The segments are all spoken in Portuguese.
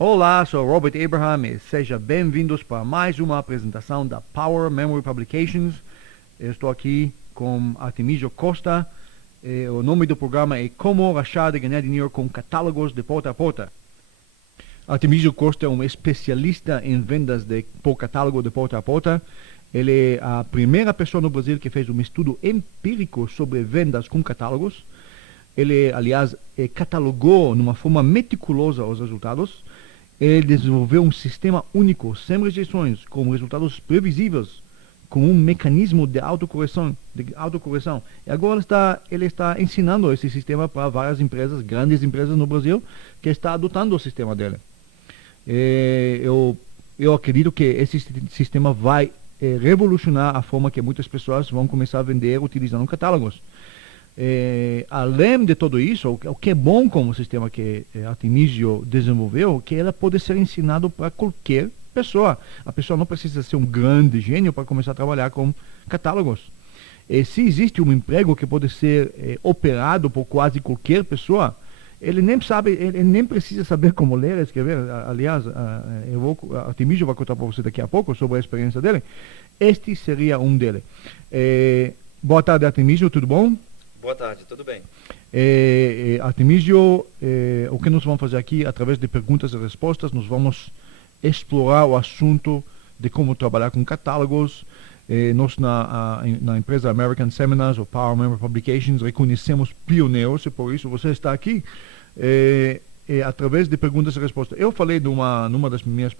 Olá, sou Robert Abraham e seja bem-vindos para mais uma apresentação da Power Memory Publications. Eu estou aqui com Artemísio Costa. O nome do programa é Como Achar e Ganhar Dinheiro com Catálogos de Porta a Porta. Artemísio Costa é um especialista em vendas por catálogo de porta a porta. Ele é a primeira pessoa no Brasil que fez um estudo empírico sobre vendas com catálogos. Ele, aliás, catalogou de uma forma meticulosa os resultados. Ele desenvolveu um sistema único, sem rejeições, com resultados previsíveis, com um mecanismo de autocorreção. E agora ele está ensinando esse sistema para várias empresas, grandes empresas no Brasil, que estão adotando o sistema dele. Eu acredito que esse sistema vai revolucionar a forma que muitas pessoas vão começar a vender utilizando catálogos. Além de tudo isso, o que é bom com o sistema que Artemísio desenvolveu, que ela pode ser ensinado para qualquer pessoa. A pessoa não precisa ser um grande gênio para começar a trabalhar com catálogos. Se existe um emprego que pode ser operado por quase qualquer pessoa, ele nem precisa saber como ler e escrever. Aliás, Artemísio vai contar para você daqui a pouco sobre a experiência dele. Este seria um dele. Boa tarde, Artemísio, tudo bom? Boa tarde, tudo bem? Artemísio, o que nós vamos fazer aqui, através de perguntas e respostas, nós vamos explorar o assunto de como trabalhar com catálogos. Nós, na empresa American Seminars ou Power Memory Publications, reconhecemos pioneiros, e por isso você está aqui através de perguntas e respostas. Eu falei numa das minhas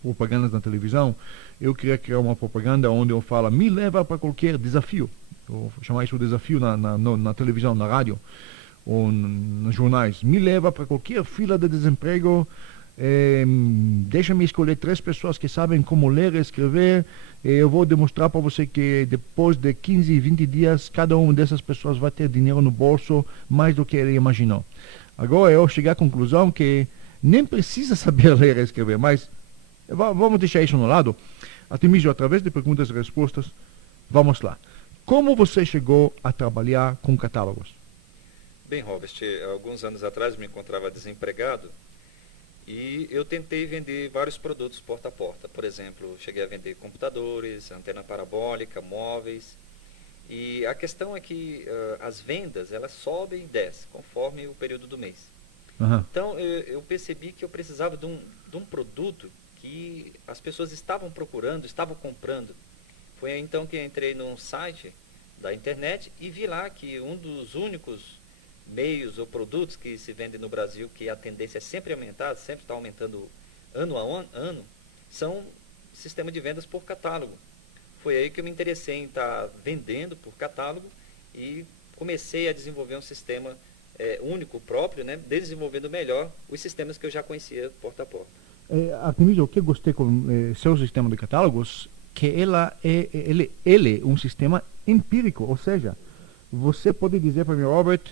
propagandas na televisão, eu queria criar uma propaganda onde eu falo, me leva para qualquer desafio. Eu vou chamar isso de desafio na televisão, na rádio, ou nos jornais. Me leva para qualquer fila de desemprego, deixa-me escolher 3 pessoas que sabem como ler e escrever, eu vou demonstrar para você que depois de 15, 20 dias, cada uma dessas pessoas vai ter dinheiro no bolso, mais do que ele imaginou. Agora eu cheguei à conclusão que nem precisa saber ler e escrever, mas vamos deixar isso no lado. Artemísio, através de perguntas e respostas, vamos lá. Como você chegou a trabalhar com catálogos? Bem, Robert, alguns anos atrás me encontrava desempregado e eu tentei vender vários produtos porta a porta. Por exemplo, cheguei a vender computadores, antena parabólica, móveis. E a questão é que as vendas, elas sobem e descem conforme o período do mês. Uhum. Então, eu percebi que eu precisava de um produto que as pessoas estavam procurando, estavam comprando. Foi então que entrei num site da internet e vi lá que um dos únicos meios ou produtos que se vendem no Brasil, que a tendência é sempre aumentar, sempre está aumentando ano a ano, são sistema de vendas por catálogo. Foi aí que eu me interessei em estar vendendo por catálogo e comecei a desenvolver um sistema único, próprio, né, desenvolvendo melhor os sistemas que eu já conhecia porta a porta. Artemísio, o que eu gostei com seu sistema de catálogos que ele é um sistema empírico, ou seja, você pode dizer para mim, Robert,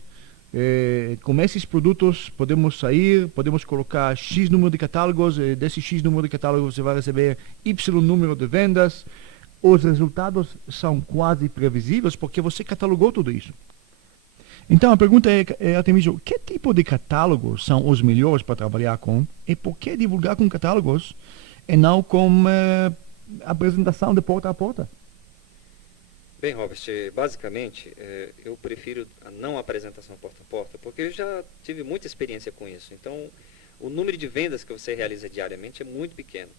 com esses produtos podemos colocar X número de catálogos, desse X número de catálogos você vai receber Y número de vendas. Os resultados são quase previsíveis porque você catalogou tudo isso. Então a pergunta é Artemísio, que tipo de catálogos são os melhores para trabalhar com e por que divulgar com catálogos e não com apresentação de porta a porta? Bem, Robert, basicamente eu prefiro a não apresentação porta a porta, porque eu já tive muita experiência com isso. Então, o número de vendas que você realiza diariamente é muito pequeno.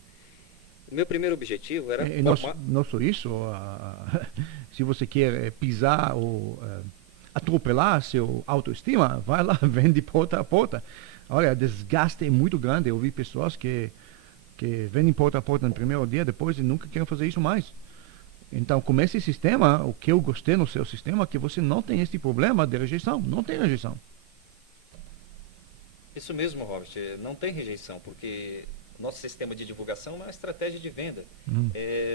O meu primeiro objetivo era não só isso, se você quer pisar ou atropelar seu autoestima, vai lá, vende porta a porta. Olha, o desgaste é muito grande. Eu vi pessoas que vendem porta a porta no primeiro dia, depois e nunca querem fazer isso mais. Então, com esse sistema, o que eu gostei no seu sistema é que você não tem esse problema de rejeição. Não tem rejeição. Isso mesmo, Robert, não tem rejeição, porque nosso sistema de divulgação é uma estratégia de venda.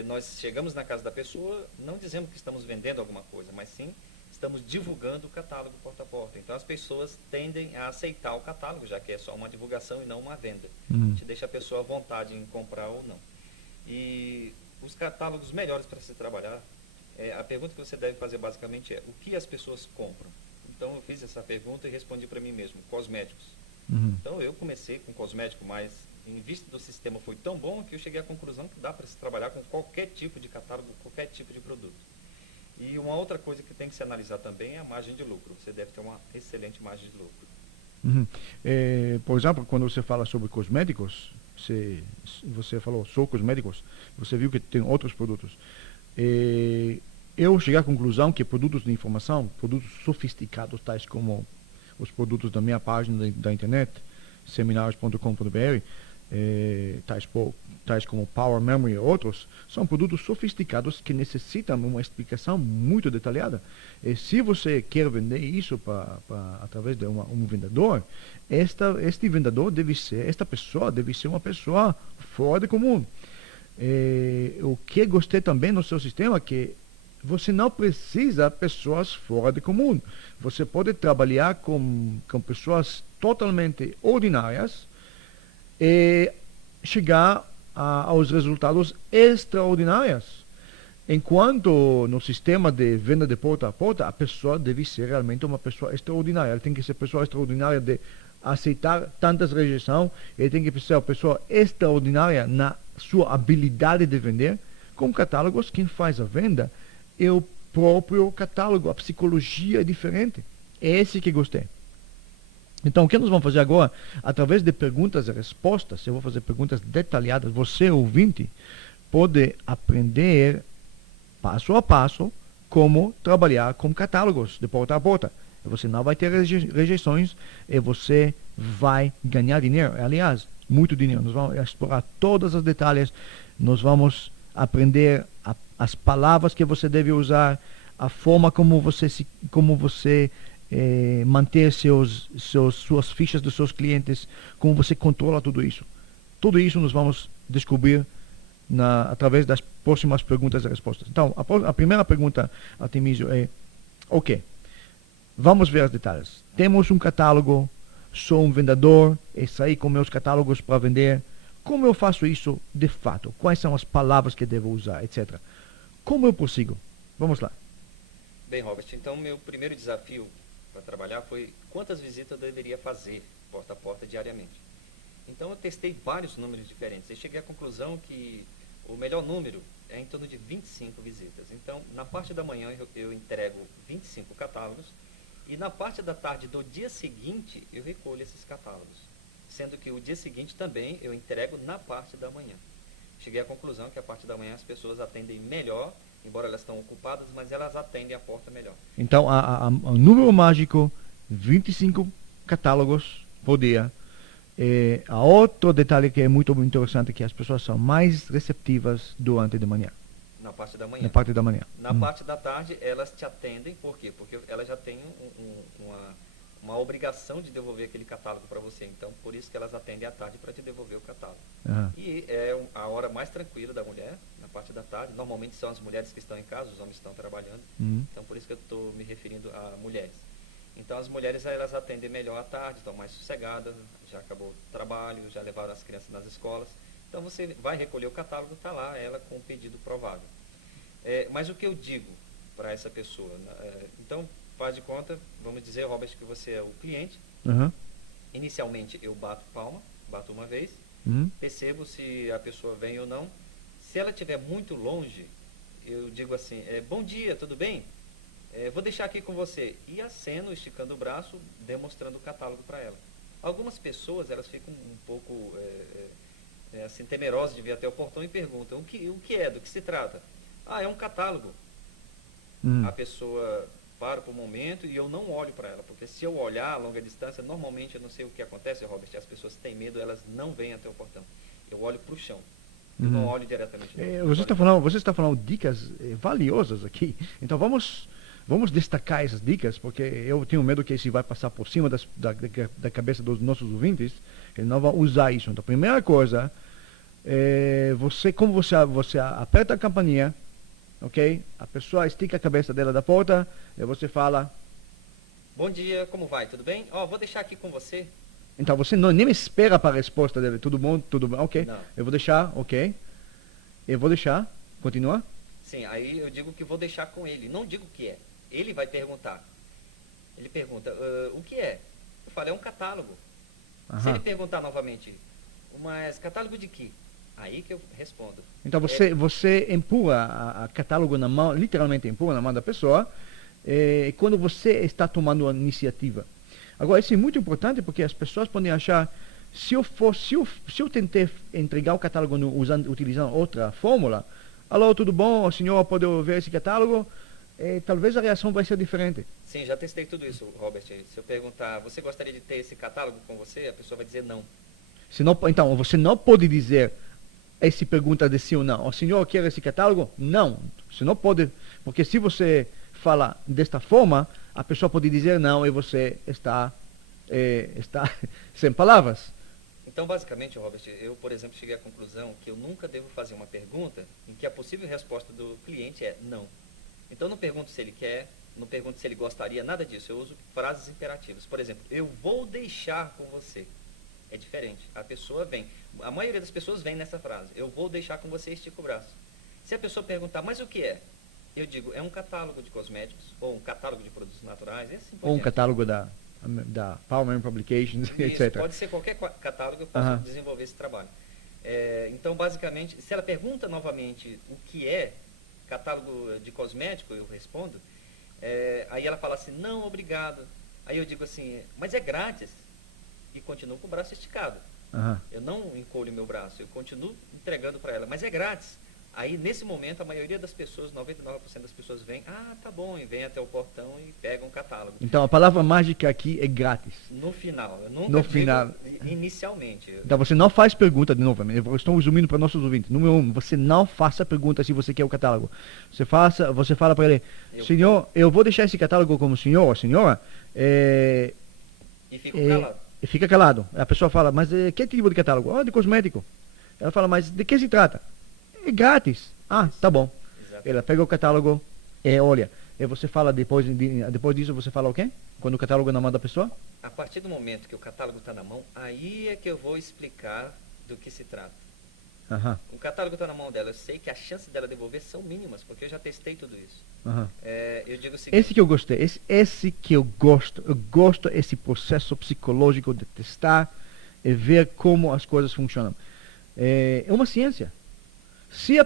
Nós chegamos na casa da pessoa, não dizemos que estamos vendendo alguma coisa, mas sim estamos divulgando o catálogo porta a porta. Então as pessoas tendem a aceitar o catálogo, já que é só uma divulgação e não uma venda. A gente deixa a pessoa à vontade em comprar ou não. E os catálogos melhores para se trabalhar, a pergunta que você deve fazer basicamente é: o que as pessoas compram? Então eu fiz essa pergunta e respondi para mim mesmo: cosméticos. Então eu comecei com cosmético mais em vista do sistema foi tão bom que eu cheguei à conclusão que dá para se trabalhar com qualquer tipo de catálogo, qualquer tipo de produto. E uma outra coisa que tem que se analisar também é a margem de lucro. Você deve ter uma excelente margem de lucro. Uhum. Por exemplo, quando você fala sobre cosméticos, você falou só cosméticos, você viu que tem outros produtos. Eu cheguei à conclusão que produtos de informação, produtos sofisticados, tais como os produtos da minha página da internet, seminarios.com.br, tais como Power Memory e outros, são produtos sofisticados que necessitam uma explicação muito detalhada. E se você quer vender isso através de um vendedor, esta pessoa deve ser uma pessoa fora de comum. O que gostei também no seu sistema é que você não precisa de pessoas fora de comum. Você pode trabalhar com pessoas totalmente ordinárias e chegar aos resultados extraordinários. Enquanto no sistema de venda de porta a porta, a pessoa deve ser realmente uma pessoa extraordinária. Ela tem que ser pessoa extraordinária de aceitar tantas rejeições. Ele tem que ser uma pessoa extraordinária na sua habilidade de vender. Com catálogos, quem faz a venda é o próprio catálogo. A psicologia é diferente. É esse que gostei. Então, o que nós vamos fazer agora? Através de perguntas e respostas, eu vou fazer perguntas detalhadas. Você, ouvinte, pode aprender passo a passo como trabalhar com catálogos de porta a porta. Você não vai ter rejeições e você vai ganhar dinheiro. Aliás, muito dinheiro. Nós vamos explorar todos os detalhes. Nós vamos aprender as palavras que você deve usar, a forma como você manter suas fichas dos seus clientes, como você controla tudo isso. Tudo isso nós vamos descobrir através das próximas perguntas e respostas. Então, a primeira pergunta, Artemísio, é: ok, vamos ver os detalhes. Temos um catálogo, sou um vendedor e saí com meus catálogos para vender. Como eu faço isso de fato? Quais são as palavras que devo usar, etc. Como eu prossigo? Vamos lá. Bem, Robert, então meu primeiro desafio para trabalhar foi quantas visitas eu deveria fazer porta a porta diariamente. Então eu testei vários números diferentes e cheguei à conclusão que o melhor número é em torno de 25 visitas. Então, na parte da manhã eu entrego 25 catálogos e na parte da tarde do dia seguinte eu recolho esses catálogos. Sendo que o dia seguinte também eu entrego na parte da manhã. Cheguei à conclusão que a parte da manhã as pessoas atendem melhor, embora elas estão ocupadas, mas elas atendem a porta melhor. Então, o número mágico, 25 catálogos por dia. Há outro detalhe que é muito interessante, que as pessoas são mais receptivas durante de manhã. Na parte da manhã. Na parte da manhã. Na parte da tarde, elas te atendem, por quê? Porque elas já têm uma obrigação de devolver aquele catálogo para você. Então, por isso que elas atendem à tarde para te devolver o catálogo. Uhum. E é a hora mais tranquila da mulher, na parte da tarde. Normalmente são as mulheres que estão em casa, os homens estão trabalhando. Uhum. Então, por isso que eu estou me referindo a mulheres. Então, as mulheres, elas atendem melhor à tarde, estão mais sossegadas, já acabou o trabalho, já levaram as crianças nas escolas. Então, você vai recolher o catálogo, está lá, ela com o pedido provado. Mas o que eu digo para essa pessoa? Então, faz de conta, vamos dizer, Robert, que você é o cliente. Uhum. Inicialmente, eu bato palma, bato uma vez, percebo se a pessoa vem ou não. Se ela estiver muito longe, eu digo assim, bom dia, tudo bem? Vou deixar aqui com você. E aceno, esticando o braço, demonstrando o catálogo para ela. Algumas pessoas, elas ficam um pouco assim, temerosas de vir até o portão e perguntam, o que é, do que se trata? Ah, é um catálogo. A pessoa para por um momento e eu não olho para ela, porque se eu olhar a longa distância, normalmente, eu não sei o que acontece, Robert, as pessoas têm medo, elas não vêm até o portão. Eu olho para o chão. Eu não olho diretamente. Você está falando dicas valiosas aqui. Então vamos destacar essas dicas, porque eu tenho medo que isso vai passar por cima da cabeça dos nossos ouvintes, eles não vão usar isso. Então, a primeira coisa, como você aperta a campainha, ok? A pessoa estica a cabeça dela da porta, e você fala: bom dia, como vai? Tudo bem? Vou deixar aqui com você. Então você nem espera para a resposta dele. Tudo bom? Tudo bem? Ok. Não. Eu vou deixar, ok. Eu vou deixar. Continua? Sim, aí eu digo que vou deixar com ele. Não digo o que é. Ele vai perguntar. Ele pergunta, o que é? Eu falo, é um catálogo. Se ele perguntar novamente, mas catálogo de quê? Aí que eu respondo. Então você empurra a catálogo na mão, literalmente empurra na mão da pessoa, quando você está tomando a iniciativa. Agora, isso é muito importante porque as pessoas podem achar, se eu tentei entregar o catálogo utilizando outra fórmula, alô, tudo bom, o senhor pode ver esse catálogo? Talvez a reação vai ser diferente. Sim, já testei tudo isso, Robert. Se eu perguntar, você gostaria de ter esse catálogo com você? A pessoa vai dizer não. Então, você não pode dizer essa pergunta de sim ou não. O senhor quer esse catálogo? Não. Você não pode, porque se você fala desta forma, a pessoa pode dizer não e você está sem palavras. Então, basicamente, Robert, eu, por exemplo, cheguei à conclusão que eu nunca devo fazer uma pergunta em que a possível resposta do cliente é não. Então, não pergunto se ele quer, não pergunto se ele gostaria, nada disso. Eu uso frases imperativas. Por exemplo, eu vou deixar com você. É diferente. A pessoa vem. A maioria das pessoas vem nessa frase. Eu vou deixar com você e estica o braço. Se a pessoa perguntar, mas o que é? Eu digo, é um catálogo de cosméticos, ou um catálogo de produtos naturais, e assim por Ou um diante. catálogo da Power Publications, Isso, etc. pode ser qualquer catálogo, eu posso desenvolver esse trabalho. Então, basicamente, se ela pergunta novamente o que é catálogo de cosmético, eu respondo, aí ela fala assim, não, obrigado. Aí eu digo assim, mas é grátis. E continuo com o braço esticado. Eu não encolho meu braço, eu continuo entregando para ela, mas é grátis. Aí, nesse momento, a maioria das pessoas, 99% das pessoas vêm, tá bom, e vem até o portão e pegam um catálogo. Então, a palavra mágica aqui é grátis. No final, eu nunca No digo final. inicialmente. Então, você não faz pergunta, de novo, eu estou resumindo para nossos ouvintes. Número 1, você não faça pergunta se você quer o catálogo. Você fala para ele, senhor, eu vou deixar esse catálogo como senhor ou senhora, E fico calado. e fica calado. A pessoa fala, mas que tipo de catálogo? De cosmético. Ela fala, mas de que se trata? É grátis. Tá bom. Exatamente. Ela pega o catálogo e olha. E você fala depois disso, você fala o quê? Quando o catálogo é na mão da pessoa? A partir do momento que o catálogo está na mão, aí é que eu vou explicar do que se trata. O catálogo está na mão dela, eu sei que as chances dela devolver são mínimas, porque eu já testei tudo isso. Eu digo o seguinte... Esse que eu gostei, esse que eu gosto esse processo psicológico de testar e ver como as coisas funcionam. É uma ciência. Se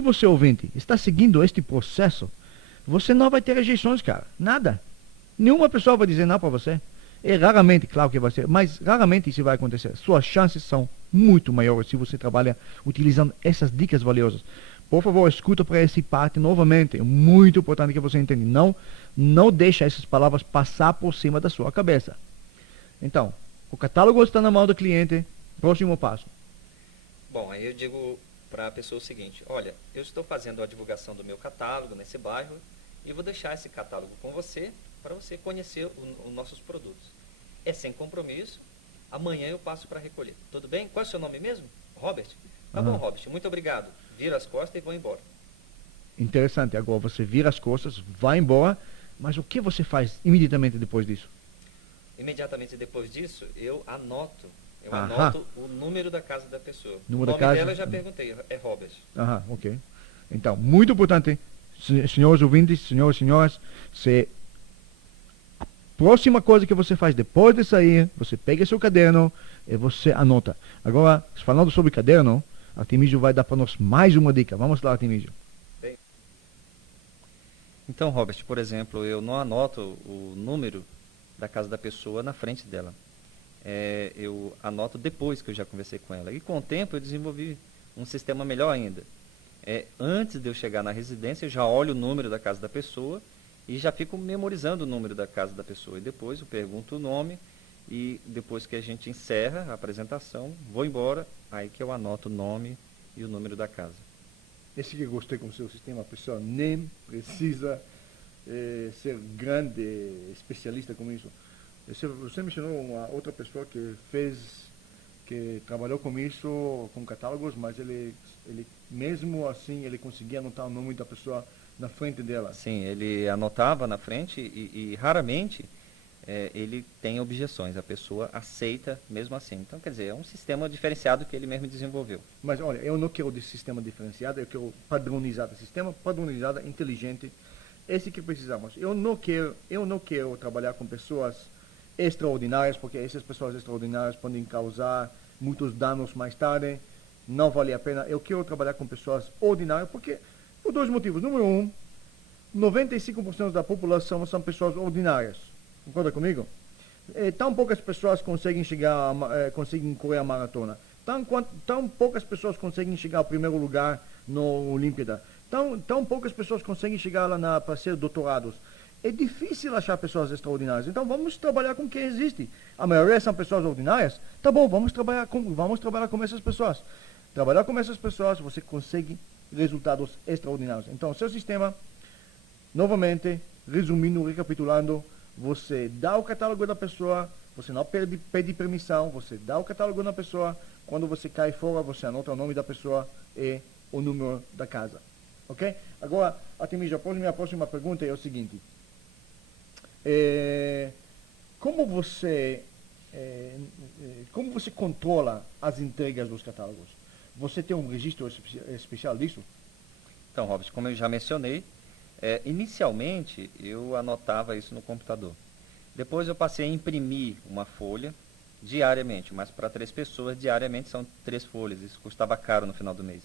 você ouvinte está seguindo este processo, você não vai ter rejeições, cara. Nada. Nenhuma pessoa vai dizer não para você. E raramente, claro que vai ser, mas raramente isso vai acontecer. Suas chances são muito maiores se você trabalha utilizando essas dicas valiosas. Por favor, escuta para essa parte novamente. É muito importante que você entenda. Não deixa essas palavras passar por cima da sua cabeça. Então, o catálogo está na mão do cliente. Próximo passo. Bom, aí eu digo para a pessoa o seguinte, olha, eu estou fazendo a divulgação do meu catálogo nesse bairro e vou deixar esse catálogo com você para você conhecer os nossos produtos. É sem compromisso, amanhã eu passo para recolher. Tudo bem? Qual é o seu nome mesmo? Robert? Tá bom, Robert, muito obrigado. Vira as costas e vou embora. Interessante, agora você vira as costas, vai embora, mas o que você faz imediatamente depois disso? Imediatamente depois disso, eu anoto o número da casa da pessoa. O nome dela eu já perguntei, é Robert. Ok. Então, muito importante, senhores ouvintes, senhores e senhoras, a próxima coisa que você faz depois de sair, você pega seu caderno e você anota. Agora, falando sobre caderno, Artemísio vai dar para nós mais uma dica. Vamos lá, Artemísio. Então, Robert, por exemplo, eu não anoto o número da casa da pessoa na frente dela. Eu anoto depois que eu já conversei com ela. E com o tempo eu desenvolvi um sistema melhor ainda. Antes de eu chegar na residência, eu já olho o número da casa da pessoa e já fico memorizando o número da casa da pessoa. E depois eu pergunto o nome e depois que a gente encerra a apresentação, vou embora, aí que eu anoto o nome e o número da casa. Esse que eu gostei com o seu sistema, a pessoa nem precisa ser grande especialista com isso. Você mencionou uma outra pessoa que trabalhou com isso, com catálogos, mas ele mesmo assim, ele conseguia anotar o nome da pessoa na frente dela. Sim, ele anotava na frente e raramente ele tem objeções, a pessoa aceita mesmo assim. Então, quer dizer, é um sistema diferenciado que ele mesmo desenvolveu. Mas olha, eu não quero de sistema diferenciado, eu quero padronizado, sistema padronizado, inteligente, esse que precisamos. Eu não quero trabalhar com pessoas extraordinárias, porque essas pessoas extraordinárias podem causar muitos danos mais tarde, não vale a pena. Eu quero trabalhar com pessoas ordinárias, porque, por dois motivos. Número um, 95% da população são pessoas ordinárias. Concorda comigo? Tão poucas pessoas conseguem chegar, conseguem correr a maratona. Tão poucas pessoas conseguem chegar ao primeiro lugar no Olimpíada. Tão poucas pessoas conseguem chegar lá para ser doutorados. É difícil achar pessoas extraordinárias. Então vamos trabalhar com quem existe. A maioria são pessoas ordinárias. Tá bom, vamos trabalhar com essas pessoas. Trabalhar com essas pessoas, você consegue resultados extraordinários. Então, seu sistema, novamente, resumindo, recapitulando, você dá o catálogo da pessoa, você não pede permissão, você dá o catálogo da pessoa, quando você cai fora, você anota o nome da pessoa e o número da casa. Ok? Agora, Artemisia, a próxima pergunta é o seguinte. Como você controla as entregas dos catálogos? Você tem um registro especial disso? Então, Robert, como eu já mencionei, inicialmente eu anotava isso no computador. Depois eu passei a imprimir uma folha diariamente, mas para 3 pessoas diariamente são 3 folhas, isso custava caro no final do mês.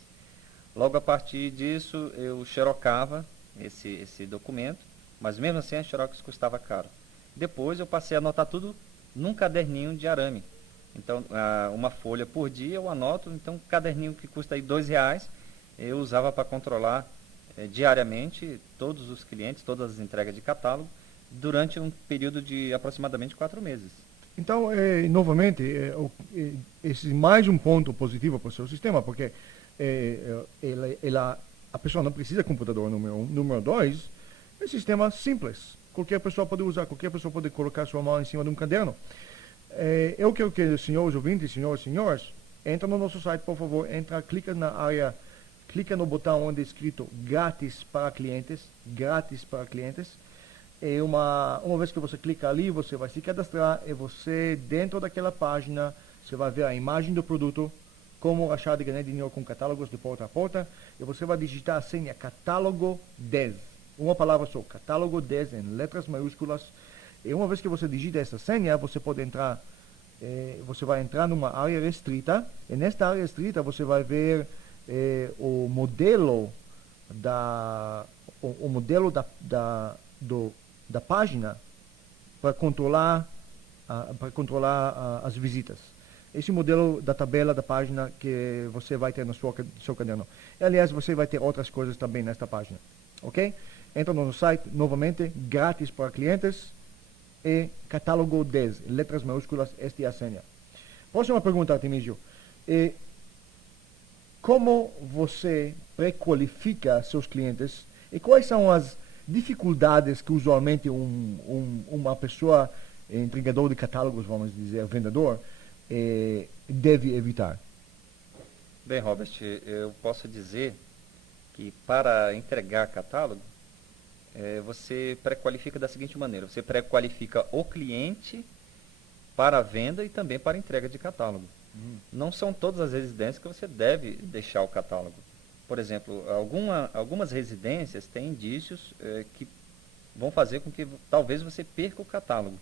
Logo a partir disso eu xerocava esse documento, mas mesmo assim a xerox custava caro. Depois eu passei a anotar tudo num caderninho de arame. Então, uma folha por dia eu anoto, então um caderninho que custa aí R$2, eu usava para controlar diariamente todos os clientes, todas as entregas de catálogo, durante um período de aproximadamente 4 meses. Então, novamente, esse é mais um ponto positivo para o seu sistema, porque a pessoa não precisa de computador, número 1. Número 2, é um sistema simples. Qualquer pessoa pode usar, qualquer pessoa pode colocar sua mão em cima de um caderno. Eu quero que os senhores ouvintes, senhoras e senhores, entrem no nosso site, por favor, clica na área, clica no botão onde é escrito grátis para clientes, e uma vez que você clica ali, você vai se cadastrar e você, dentro daquela página, você vai ver a imagem do produto, como achar de ganhar dinheiro com catálogos de porta a porta, e você vai digitar a senha catálogo 10. Uma palavra só, catálogo 10 em letras maiúsculas. E uma vez que você digita essa senha, você pode entrar, você vai entrar numa área restrita, e nesta área restrita você vai ver o modelo da página para controlar as visitas. Esse modelo da tabela da página que você vai ter no seu caderno. Aliás, você vai ter outras coisas também nesta página. Ok? Entra no site, novamente, grátis para clientes, e catálogo 10, letras maiúsculas, esta é a senha. Próxima pergunta, Artemisia. Como você pré-qualifica seus clientes e quais são as dificuldades que usualmente uma pessoa, entregador de catálogos, vamos dizer, vendedor, deve evitar? Bem, Robert, eu posso dizer que para entregar catálogo, você pré-qualifica da seguinte maneira: você pré-qualifica o cliente para a venda e também para a entrega de catálogo. Não são todas as residências que você deve deixar o catálogo. Por exemplo, algumas residências têm indícios que vão fazer com que talvez você perca o catálogo.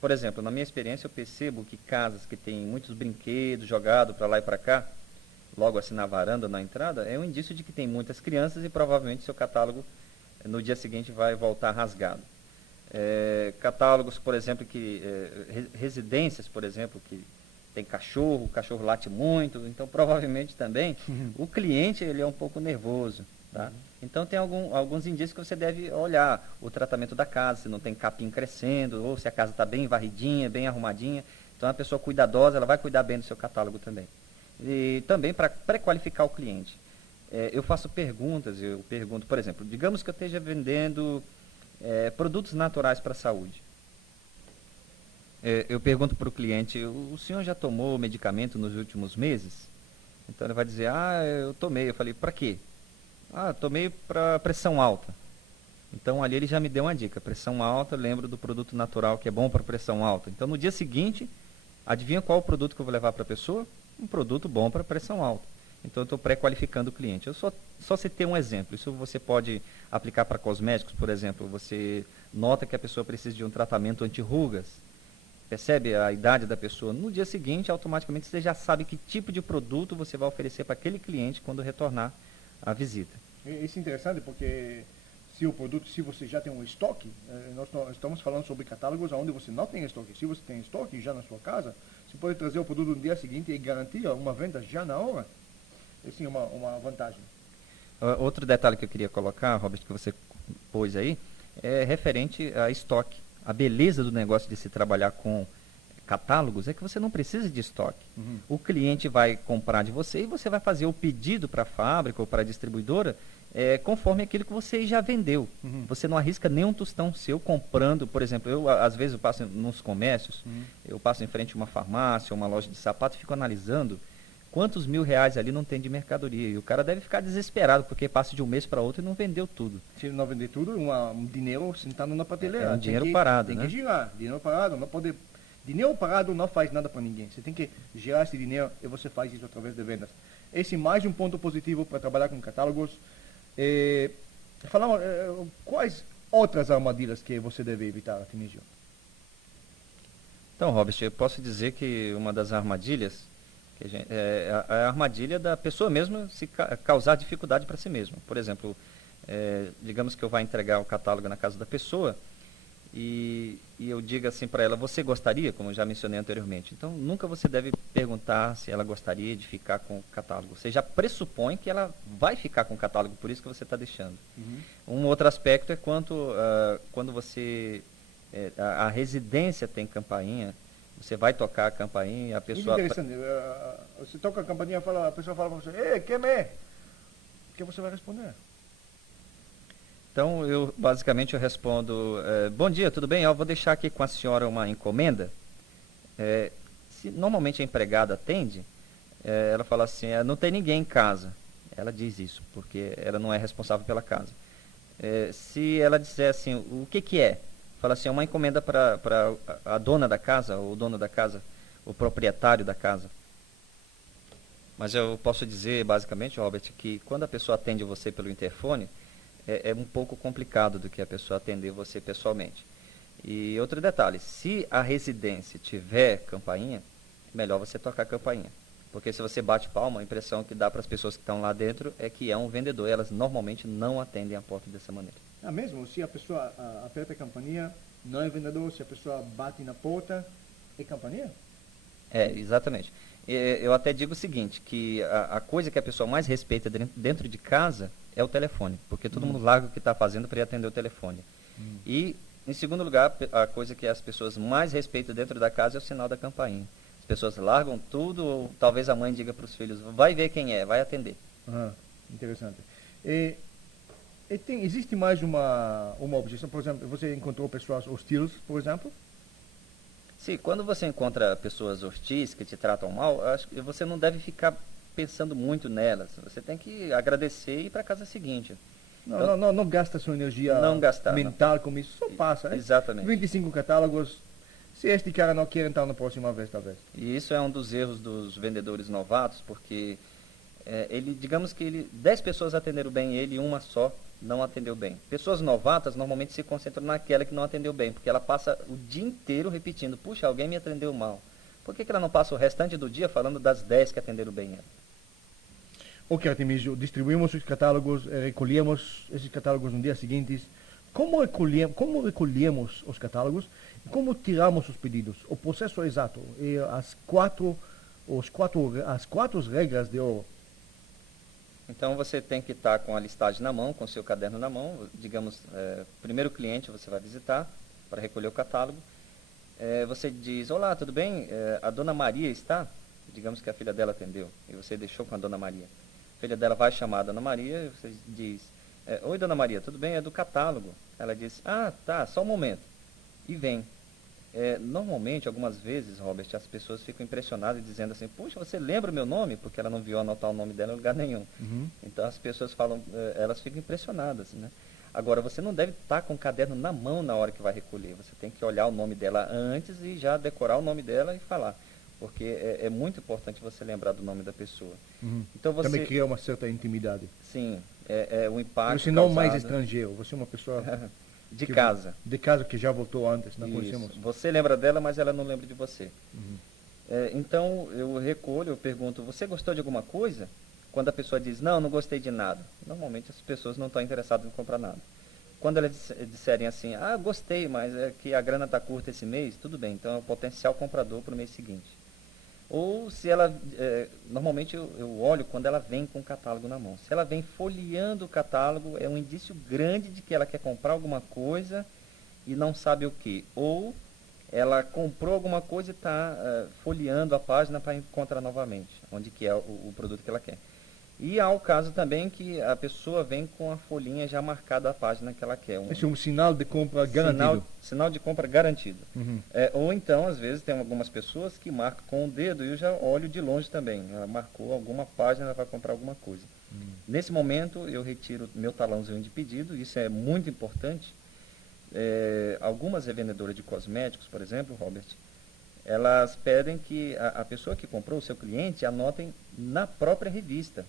Por exemplo, na minha experiência eu percebo que casas que têm muitos brinquedos jogados para lá e para cá, logo assim na varanda, na entrada, é um indício de que tem muitas crianças e provavelmente seu catálogo no dia seguinte vai voltar rasgado. Catálogos, por exemplo, residências, por exemplo, que tem cachorro, o cachorro late muito, então provavelmente também o cliente ele é um pouco nervoso. Tá? Então tem alguns indícios que você deve olhar: o tratamento da casa, se não tem capim crescendo, ou se a casa está bem varridinha, bem arrumadinha. Então a pessoa cuidadosa, ela vai cuidar bem do seu catálogo também. E também para pré-qualificar o cliente. Eu faço perguntas, eu pergunto, por exemplo, digamos que eu esteja vendendo produtos naturais para a saúde. Eu pergunto para o cliente: o senhor já tomou medicamento nos últimos meses? Então ele vai dizer: eu tomei. Eu falei: para quê? Tomei para pressão alta. Então ali ele já me deu uma dica: pressão alta, lembro do produto natural que é bom para pressão alta. Então no dia seguinte, adivinha qual o produto que eu vou levar para a pessoa? Um produto bom para pressão alta. Então eu estou pré-qualificando o cliente. Eu só citei um exemplo. Isso você pode aplicar para cosméticos, por exemplo. Você nota que a pessoa precisa de um tratamento anti-rugas. percebe a idade da pessoa, no dia seguinte, automaticamente você já sabe que tipo de produto você vai oferecer para aquele cliente quando retornar à visita. Isso é interessante porque se o produto, se você já tem um estoque, estamos falando sobre catálogos onde você não tem estoque. Se você tem estoque já na sua casa, você pode trazer o produto no dia seguinte e garantir uma venda já na hora. Essa é uma vantagem. Outro detalhe que eu queria colocar, Robert, que você pôs aí, é referente a estoque. A beleza do negócio de se trabalhar com catálogos é que você não precisa de estoque. Uhum. O cliente vai comprar de você e você vai fazer o pedido para a fábrica ou para a distribuidora conforme aquilo que você já vendeu. Uhum. Você não arrisca nenhum tostão seu comprando, por exemplo, às vezes eu passo nos comércios, eu passo em frente a uma farmácia, uma loja de sapato e fico analisando quantos R$ 1.000 ali não tem de mercadoria. E o cara deve ficar desesperado, porque passa de um mês para outro e não vendeu tudo. Se não vender tudo, um dinheiro sentado na prateleira. É um dinheiro parado, tem né? que girar. Dinheiro parado, não pode... Dinheiro parado não faz nada para ninguém. Você tem que gerar esse dinheiro e você faz isso através de vendas. Esse é mais um ponto positivo para trabalhar com catálogos. Falamos, quais outras armadilhas que você deve evitar, Artemísio? Então, Robert, eu posso dizer que uma das armadilhas é a armadilha da pessoa mesma se causar dificuldade para si mesma. Por exemplo, digamos que eu vá entregar o catálogo na casa da pessoa e eu diga assim para ela, você gostaria, como eu já mencionei anteriormente. Então, nunca você deve perguntar se ela gostaria de ficar com o catálogo. Você já pressupõe que ela vai ficar com o catálogo, por isso que você está deixando. Um outro aspecto é quando você... a residência tem campainha, você vai tocar a campainha e a pessoa... Isso é interessante. Você toca a campainha, a pessoa fala para você, ei, quem é? O que você vai responder? Então, basicamente eu respondo, bom dia, tudo bem? Eu vou deixar aqui com a senhora uma encomenda. Se normalmente a empregada atende, ela fala assim, não tem ninguém em casa. Ela diz isso, porque ela não é responsável pela casa. Se ela disser assim, o que é? Fala assim, é uma encomenda para a dona da casa, ou o dono da casa, o proprietário da casa. Mas eu posso dizer, basicamente, Robert, que quando a pessoa atende você pelo interfone, é um pouco complicado do que a pessoa atender você pessoalmente. E outro detalhe, se a residência tiver campainha, melhor você tocar a campainha. Porque se você bate palma, a impressão que dá para as pessoas que estão lá dentro é que é um vendedor. E elas normalmente não atendem a porta dessa maneira. Mesmo se a pessoa aperta a campainha, não é vendedor, se a pessoa bate na porta, é campainha? Exatamente. Eu até digo o seguinte, que a coisa que a pessoa mais respeita dentro de casa é o telefone, porque todo mundo larga o que está fazendo para ir atender o telefone. E, em segundo lugar, a coisa que as pessoas mais respeitam dentro da casa é o sinal da campainha. As pessoas largam tudo, ou talvez a mãe diga para os filhos, vai ver quem é, vai atender. Interessante. Existe mais uma objeção? Por exemplo, você encontrou pessoas hostis, por exemplo? Sim, quando você encontra pessoas hostis que te tratam mal, acho que você não deve ficar pensando muito nelas. Você tem que agradecer e ir para a casa seguinte. Não gasta sua energia mental com isso, só passa. Exatamente. 25 catálogos, se este cara não quer, então na próxima vez, talvez. E isso é um dos erros dos vendedores novatos, porque digamos que 10 pessoas atenderam bem ele e uma só não atendeu bem. Pessoas novatas normalmente se concentram naquela que não atendeu bem, porque ela passa o dia inteiro repetindo, puxa, alguém me atendeu mal. Por que ela não passa o restante do dia falando das 10 que atenderam bem ela? Ok, Artemísio, distribuímos os catálogos, recolhemos esses catálogos no dia seguinte. Como recolhemos os catálogos e como tiramos os pedidos? O processo exato e as quatro regras de ouro. Então você tem que estar com a listagem na mão, com o seu caderno na mão. Digamos, primeiro cliente você vai visitar para recolher o catálogo. Você diz, olá, tudo bem? A dona Maria está? Digamos que a filha dela atendeu e você deixou com a dona Maria. A filha dela vai chamar a dona Maria e você diz, oi, dona Maria, tudo bem? É do catálogo. Ela diz, tá, só um momento. E vem. Normalmente, algumas vezes, Robert, as pessoas ficam impressionadas dizendo assim, puxa, você lembra o meu nome? Porque ela não viu anotar o nome dela em lugar nenhum. Então as pessoas falam, elas ficam impressionadas, né? Agora, você não deve estar com o caderno na mão na hora que vai recolher. Você tem que olhar o nome dela antes e já decorar o nome dela e falar. Porque é muito importante você lembrar do nome da pessoa. Então você... Também cria uma certa intimidade. Sim, o impacto Você não causado... mais estrangeiro, você é uma pessoa De casa. De casa, que já voltou antes, não Isso. conhecemos. Você lembra dela, mas ela não lembra de você. Uhum. Então, eu recolho, eu pergunto, você gostou de alguma coisa? Quando a pessoa diz, não gostei de nada. Normalmente as pessoas não estão interessadas em comprar nada. Quando elas disserem assim, gostei, mas é que a grana está curta esse mês, tudo bem, então é o potencial comprador para o mês seguinte. Ou se ela, normalmente eu olho quando ela vem com o catálogo na mão. Se ela vem folheando o catálogo, é um indício grande de que ela quer comprar alguma coisa e não sabe o que. Ou ela comprou alguma coisa e está folheando a página para encontrar novamente, onde que é o produto que ela quer. E há o caso também que a pessoa vem com a folhinha já marcada a página que ela quer. Esse é um sinal de compra garantido. Sinal de compra garantido. Uhum. Ou então, às vezes, tem algumas pessoas que marcam com o dedo e eu já olho de longe também. Ela marcou alguma página para comprar alguma coisa. Nesse momento, eu retiro meu talãozinho de pedido, isso é muito importante. Algumas revendedoras de cosméticos, por exemplo, Robert, elas pedem que a pessoa que comprou, o seu cliente, anotem na própria revista.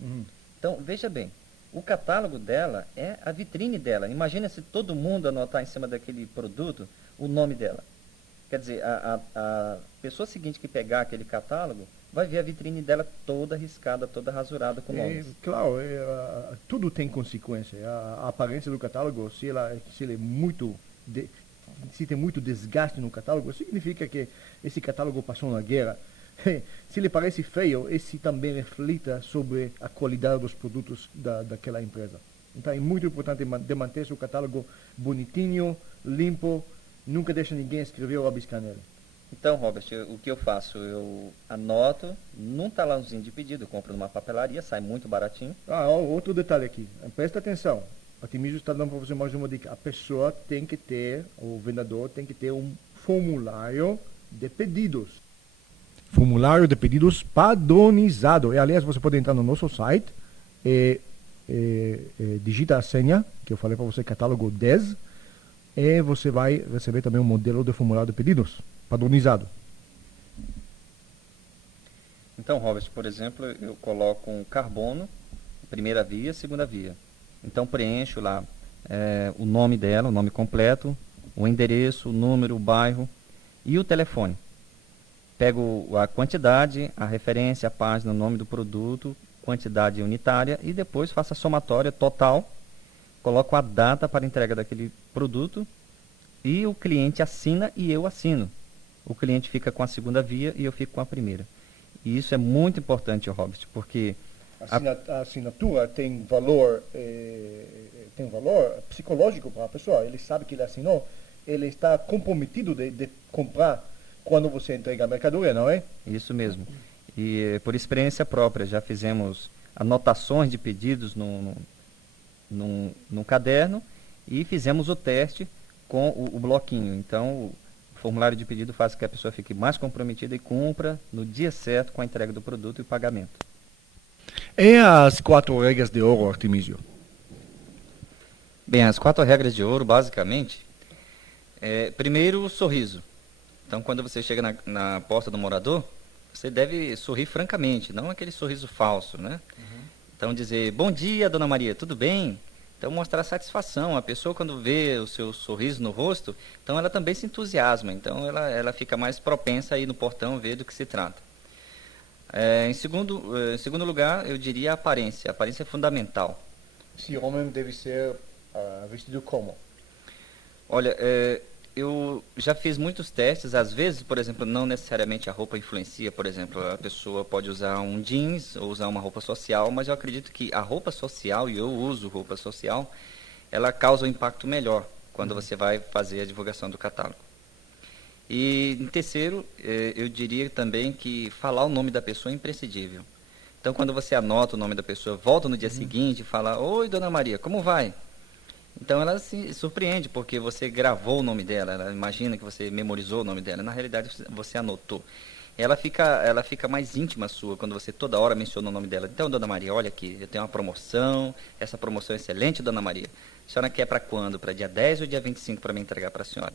Uhum. Então, veja bem, o catálogo dela é a vitrine dela. Imagina se todo mundo anotar em cima daquele produto o nome dela. Quer dizer, a pessoa seguinte que pegar aquele catálogo vai ver a vitrine dela toda riscada, toda rasurada com nomes. Claro, tudo tem consequência. A aparência do catálogo, se ele é muito... se tem muito desgaste no catálogo, significa que esse catálogo passou na guerra. Se ele parece feio, esse também reflita sobre a qualidade dos produtos daquela empresa. Então é muito importante manter seu catálogo bonitinho, limpo, nunca deixa ninguém escrever ou rabiscar nele. Então, Robert, o que eu faço? Eu anoto num talãozinho de pedido, eu compro numa papelaria, sai muito baratinho. Outro detalhe aqui, presta atenção. A Artemísio está dando para você mais uma dica. A pessoa tem que ter, o vendedor tem que ter um formulário de pedidos. Formulário de pedidos padronizado. E, aliás, você pode entrar no nosso site e digita a senha, que eu falei para você, catálogo 10, e você vai receber também um modelo de formulário de pedidos padronizado. Então, Robert, por exemplo, eu coloco um carbono, primeira via, segunda via. Então, preencho lá o nome dela, o nome completo, o endereço, o número, o bairro e o telefone. Pego a quantidade, a referência, a página, o nome do produto, quantidade unitária e depois faço a somatória total, coloco a data para entrega daquele produto e o cliente assina e eu assino. O cliente fica com a segunda via e eu fico com a primeira. E isso é muito importante, Robert, porque a assinatura tem valor psicológico para a pessoa. Ele sabe que ele assinou, ele está comprometido de comprar quando você entrega a mercadoria, não é? Isso mesmo. E por experiência própria, já fizemos anotações de pedidos num caderno e fizemos o teste com o bloquinho. Então, o formulário de pedido faz com que a pessoa fique mais comprometida e cumpra no dia certo com a entrega do produto e o pagamento. E as 4 regras de ouro, Artemísio? Bem, as 4 regras de ouro, basicamente, primeiro, o sorriso. Então, quando você chega na porta do morador, você deve sorrir francamente, não aquele sorriso falso, né? Uhum. Então, dizer, bom dia, dona Maria, tudo bem? Então, mostrar satisfação. A pessoa, quando vê o seu sorriso no rosto, então ela também se entusiasma. Então, ela fica mais propensa a ir no portão ver do que se trata. Em segundo lugar, eu diria a aparência. A aparência é fundamental. Esse homem deve ser vestido como? Olha, eu já fiz muitos testes, às vezes, por exemplo, não necessariamente a roupa influencia, por exemplo, a pessoa pode usar um jeans ou usar uma roupa social, mas eu acredito que a roupa social, e eu uso roupa social, ela causa um impacto melhor quando você vai fazer a divulgação do catálogo. E, em terceiro, eu diria também que falar o nome da pessoa é imprescindível. Então, quando você anota o nome da pessoa, volta no dia seguinte e fala, oi, dona Maria, como vai? Então ela se surpreende, porque você gravou o nome dela, ela imagina que você memorizou o nome dela, na realidade você anotou. Ela fica mais íntima sua, quando você toda hora menciona o nome dela. Então, dona Maria, olha aqui, eu tenho uma promoção, essa promoção é excelente, dona Maria. A senhora quer para quando? Para dia 10 ou dia 25 para me entregar para a senhora?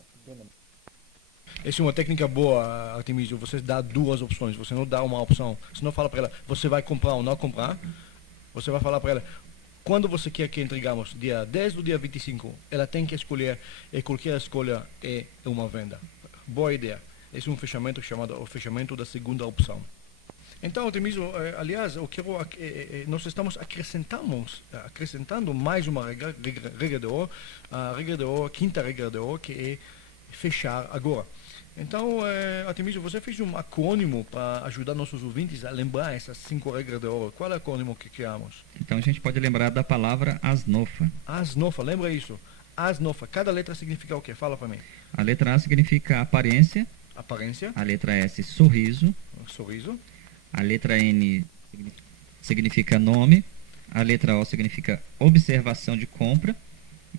Essa é uma técnica boa, Artemísio, você dá 2 opções, você não dá uma opção. Você não fala para ela, você vai comprar ou não comprar, você vai falar para ela, quando você quer que entregamos, dia 10 ou dia 25, ela tem que escolher, e qualquer escolha é uma venda. Boa ideia. Esse é um fechamento chamado o fechamento da segunda opção. Então, Artemiso, aliás, nós estamos acrescentando mais uma regra de ouro, a quinta regra de ouro, que é fechar agora. Então, Artemiso, você fez um acrônimo para ajudar nossos ouvintes a lembrar essas 5 regras de ouro. Qual é o acrônimo que criamos? Então a gente pode lembrar da palavra asnofa. Asnofa, lembra isso? Asnofa, cada letra significa o quê? Fala para mim. A letra A significa aparência. Aparência. A letra S, sorriso. Sorriso. A letra N significa nome. A letra O significa observação de compra.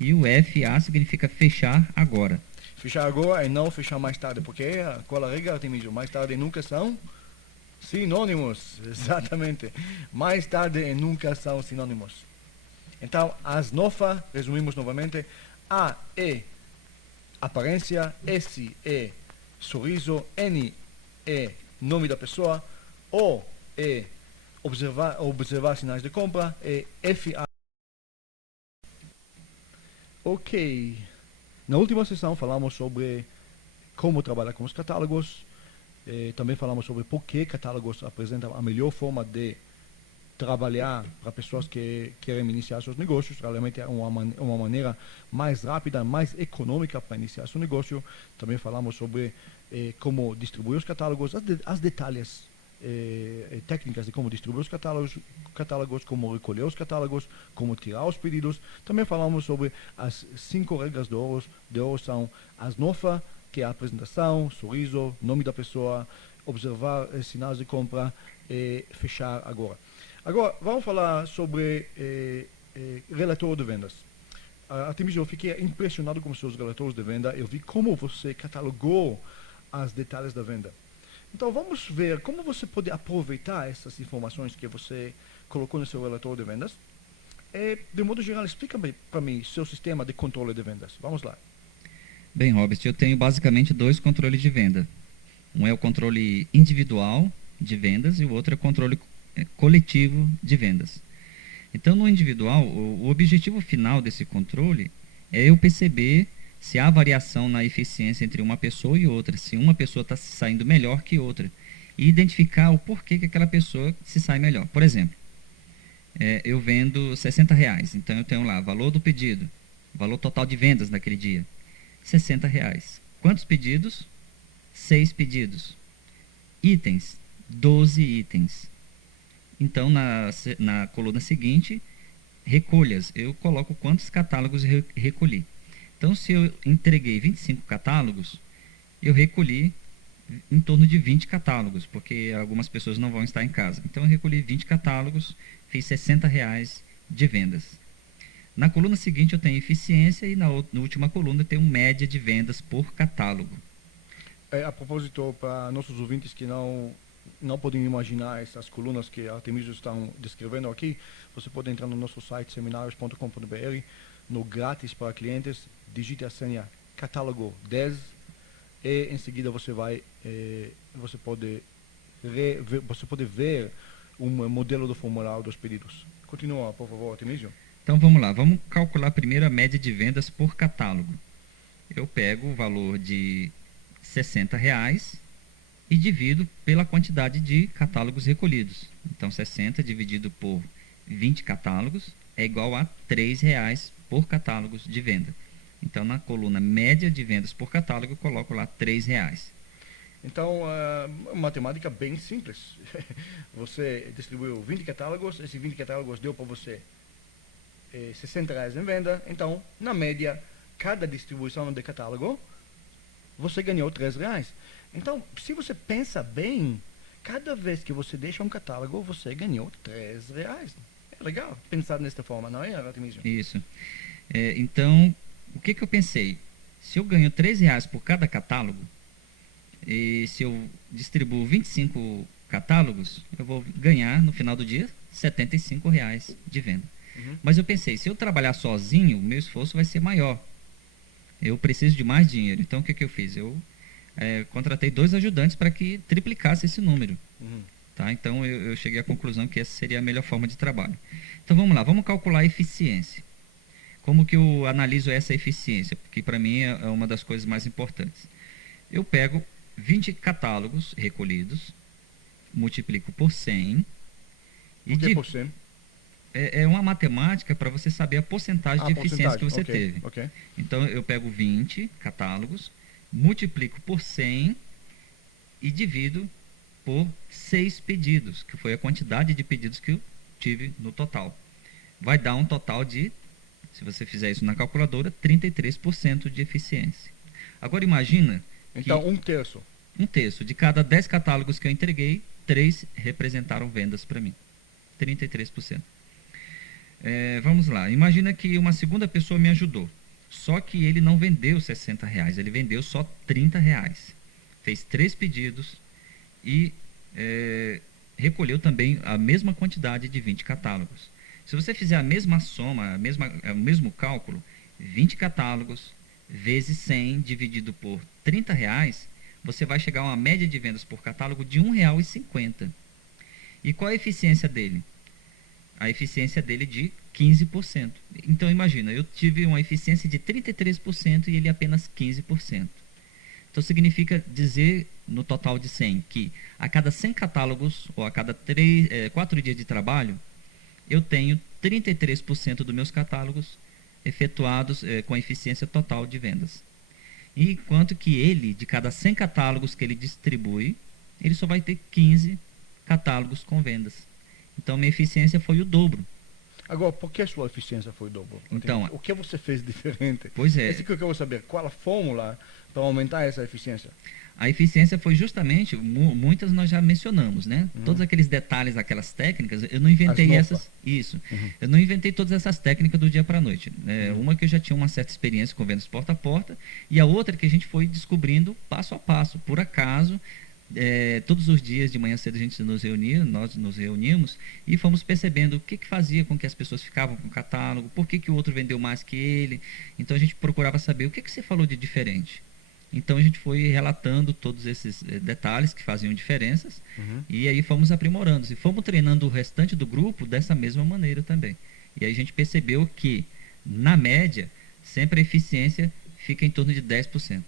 E o FA significa fechar agora. Fechar agora e não fechar mais tarde, porque qual a regra, Artemiso? Mais tarde e nunca são sinônimos. Exatamente. Mais tarde e nunca são sinônimos. Então, asnofa, resumimos novamente, A é aparência, S é sorriso, N é nome da pessoa, O é observar sinais de compra, e FA. Ok. Na última sessão falamos sobre como trabalhar com os catálogos, também falamos sobre por que catálogos apresentam a melhor forma de trabalhar para pessoas que querem iniciar seus negócios. Realmente é uma maneira mais rápida, mais econômica para iniciar seu negócio. Também falamos sobre como distribuir os catálogos, as detalhes técnicas de como distribuir os catálogos, como recolher os catálogos, como tirar os pedidos. Também falamos sobre as 5 regras de ouro são asnofa, que é a apresentação, sorriso, nome da pessoa, observar sinais de compra e fechar agora. Agora, vamos falar sobre relatório de vendas. Artemiso, eu fiquei impressionado com os seus relatórios de venda. Eu vi como você catalogou os detalhes da venda. Então, vamos ver como você pode aproveitar essas informações que você colocou no seu relatório de vendas. De modo geral, explica para mim seu sistema de controle de vendas. Vamos lá. Bem, Robert, eu tenho basicamente 2 controles de venda. Um é o controle individual de vendas e o outro é o controle coletivo de vendas. Então, no individual, o objetivo final desse controle é eu perceber se há variação na eficiência entre uma pessoa e outra, se uma pessoa está se saindo melhor que outra, e identificar o porquê que aquela pessoa se sai melhor. Por exemplo, eu vendo R$60, então eu tenho lá valor do pedido, valor total de vendas naquele dia, R$60. Quantos pedidos? 6 pedidos. Itens, 12 itens. Então, na coluna seguinte, recolhas, eu coloco quantos catálogos recolhi. Então, se eu entreguei 25 catálogos, eu recolhi em torno de 20 catálogos, porque algumas pessoas não vão estar em casa. Então, eu recolhi 20 catálogos, fiz R$60 de vendas. Na coluna seguinte, eu tenho eficiência e na última coluna, eu tenho média de vendas por catálogo. A propósito, para nossos ouvintes que não podem imaginar essas colunas que a Artemiso estão descrevendo aqui, você pode entrar no nosso site seminarios.com.br, no grátis para clientes, digite a senha catálogo 10 e em seguida você pode ver um modelo do formulário dos pedidos. Continua, por favor, Artemiso. Então vamos lá, vamos calcular primeiro a média de vendas por catálogo. Eu pego o valor de R$60 e divido pela quantidade de catálogos recolhidos. Então 60 dividido por 20 catálogos é igual a R$3 por catálogo de venda. Então na coluna média de vendas por catálogo eu coloco lá R$3. Então, matemática bem simples. Você distribuiu 20 catálogos, esses 20 catálogos deu para você R$60 em venda. Então, na média, cada distribuição de catálogo, você ganhou R$3. Então, se você pensa bem, cada vez que você deixa um catálogo, você ganhou R$3. É legal pensar desta forma, não é, Artemiso? Isso. Então, o que eu pensei? Se eu ganho R$3 por cada catálogo, e se eu distribuo 25 catálogos, eu vou ganhar, no final do dia, R$75 de venda. Uhum. Mas eu pensei, se eu trabalhar sozinho, o meu esforço vai ser maior. Eu preciso de mais dinheiro. Então, o que eu fiz? Eu contratei 2 ajudantes para que triplicasse esse número. Uhum. Tá? Então, eu cheguei à conclusão que essa seria a melhor forma de trabalho. Então, vamos lá, vamos calcular a eficiência. Como que eu analiso essa eficiência? Porque, para mim, é uma das coisas mais importantes. Eu pego 20 catálogos recolhidos, multiplico por 100. Por que por 100? É uma matemática para você saber a porcentagem de eficiência que você ok, teve. ok. Então, eu pego 20 catálogos, multiplico por 100 e divido por 6 pedidos, que foi a quantidade de pedidos que eu tive no total. Vai dar um total de, se você fizer isso na calculadora, 33% de eficiência. Agora imagina Então, que um terço. um terço de cada 10 catálogos que eu entreguei, 3 representaram vendas para mim. 33%. Vamos lá, imagina que uma segunda pessoa me ajudou, só que ele não vendeu R$60, ele vendeu só R$30. Fez 3 pedidos e recolheu também a mesma quantidade de 20 catálogos. Se você fizer a mesma soma, o mesmo cálculo, 20 catálogos vezes 100 dividido por R$30, você vai chegar a uma média de vendas por catálogo de R$1,50. E qual a eficiência dele? A eficiência dele de 15%. Então, imagina, eu tive uma eficiência de 33% e ele apenas 15%. Então, significa dizer, no total de 100, que a cada 100 catálogos, ou a cada 4 dias de trabalho, eu tenho 33% dos meus catálogos efetuados com a eficiência total de vendas. Enquanto que ele, de cada 100 catálogos que ele distribui, ele só vai ter 15 catálogos com vendas. Então, minha eficiência foi o dobro. Agora, por que a sua eficiência foi o dobro? Então, o que você fez diferente? Pois é. Esse que eu quero saber. Qual a fórmula para aumentar essa eficiência? A eficiência foi justamente, muitas nós já mencionamos, né? Todos aqueles detalhes, aquelas técnicas, eu não inventei essas. Isso. Eu não inventei todas essas técnicas do dia para a noite. Uma que eu já tinha uma certa experiência com vendas porta a porta, e a outra que a gente foi descobrindo passo a passo, por acaso. Todos os dias de manhã cedo nós nos reuníamos e fomos percebendo o que fazia com que as pessoas ficavam com o catálogo, por que o outro vendeu mais que ele. Então a gente procurava saber o que você falou de diferente. Então a gente foi relatando todos esses detalhes que faziam diferenças e aí fomos aprimorando e fomos treinando o restante do grupo dessa mesma maneira também. E aí a gente percebeu que, na média, sempre a eficiência fica em torno de 10%.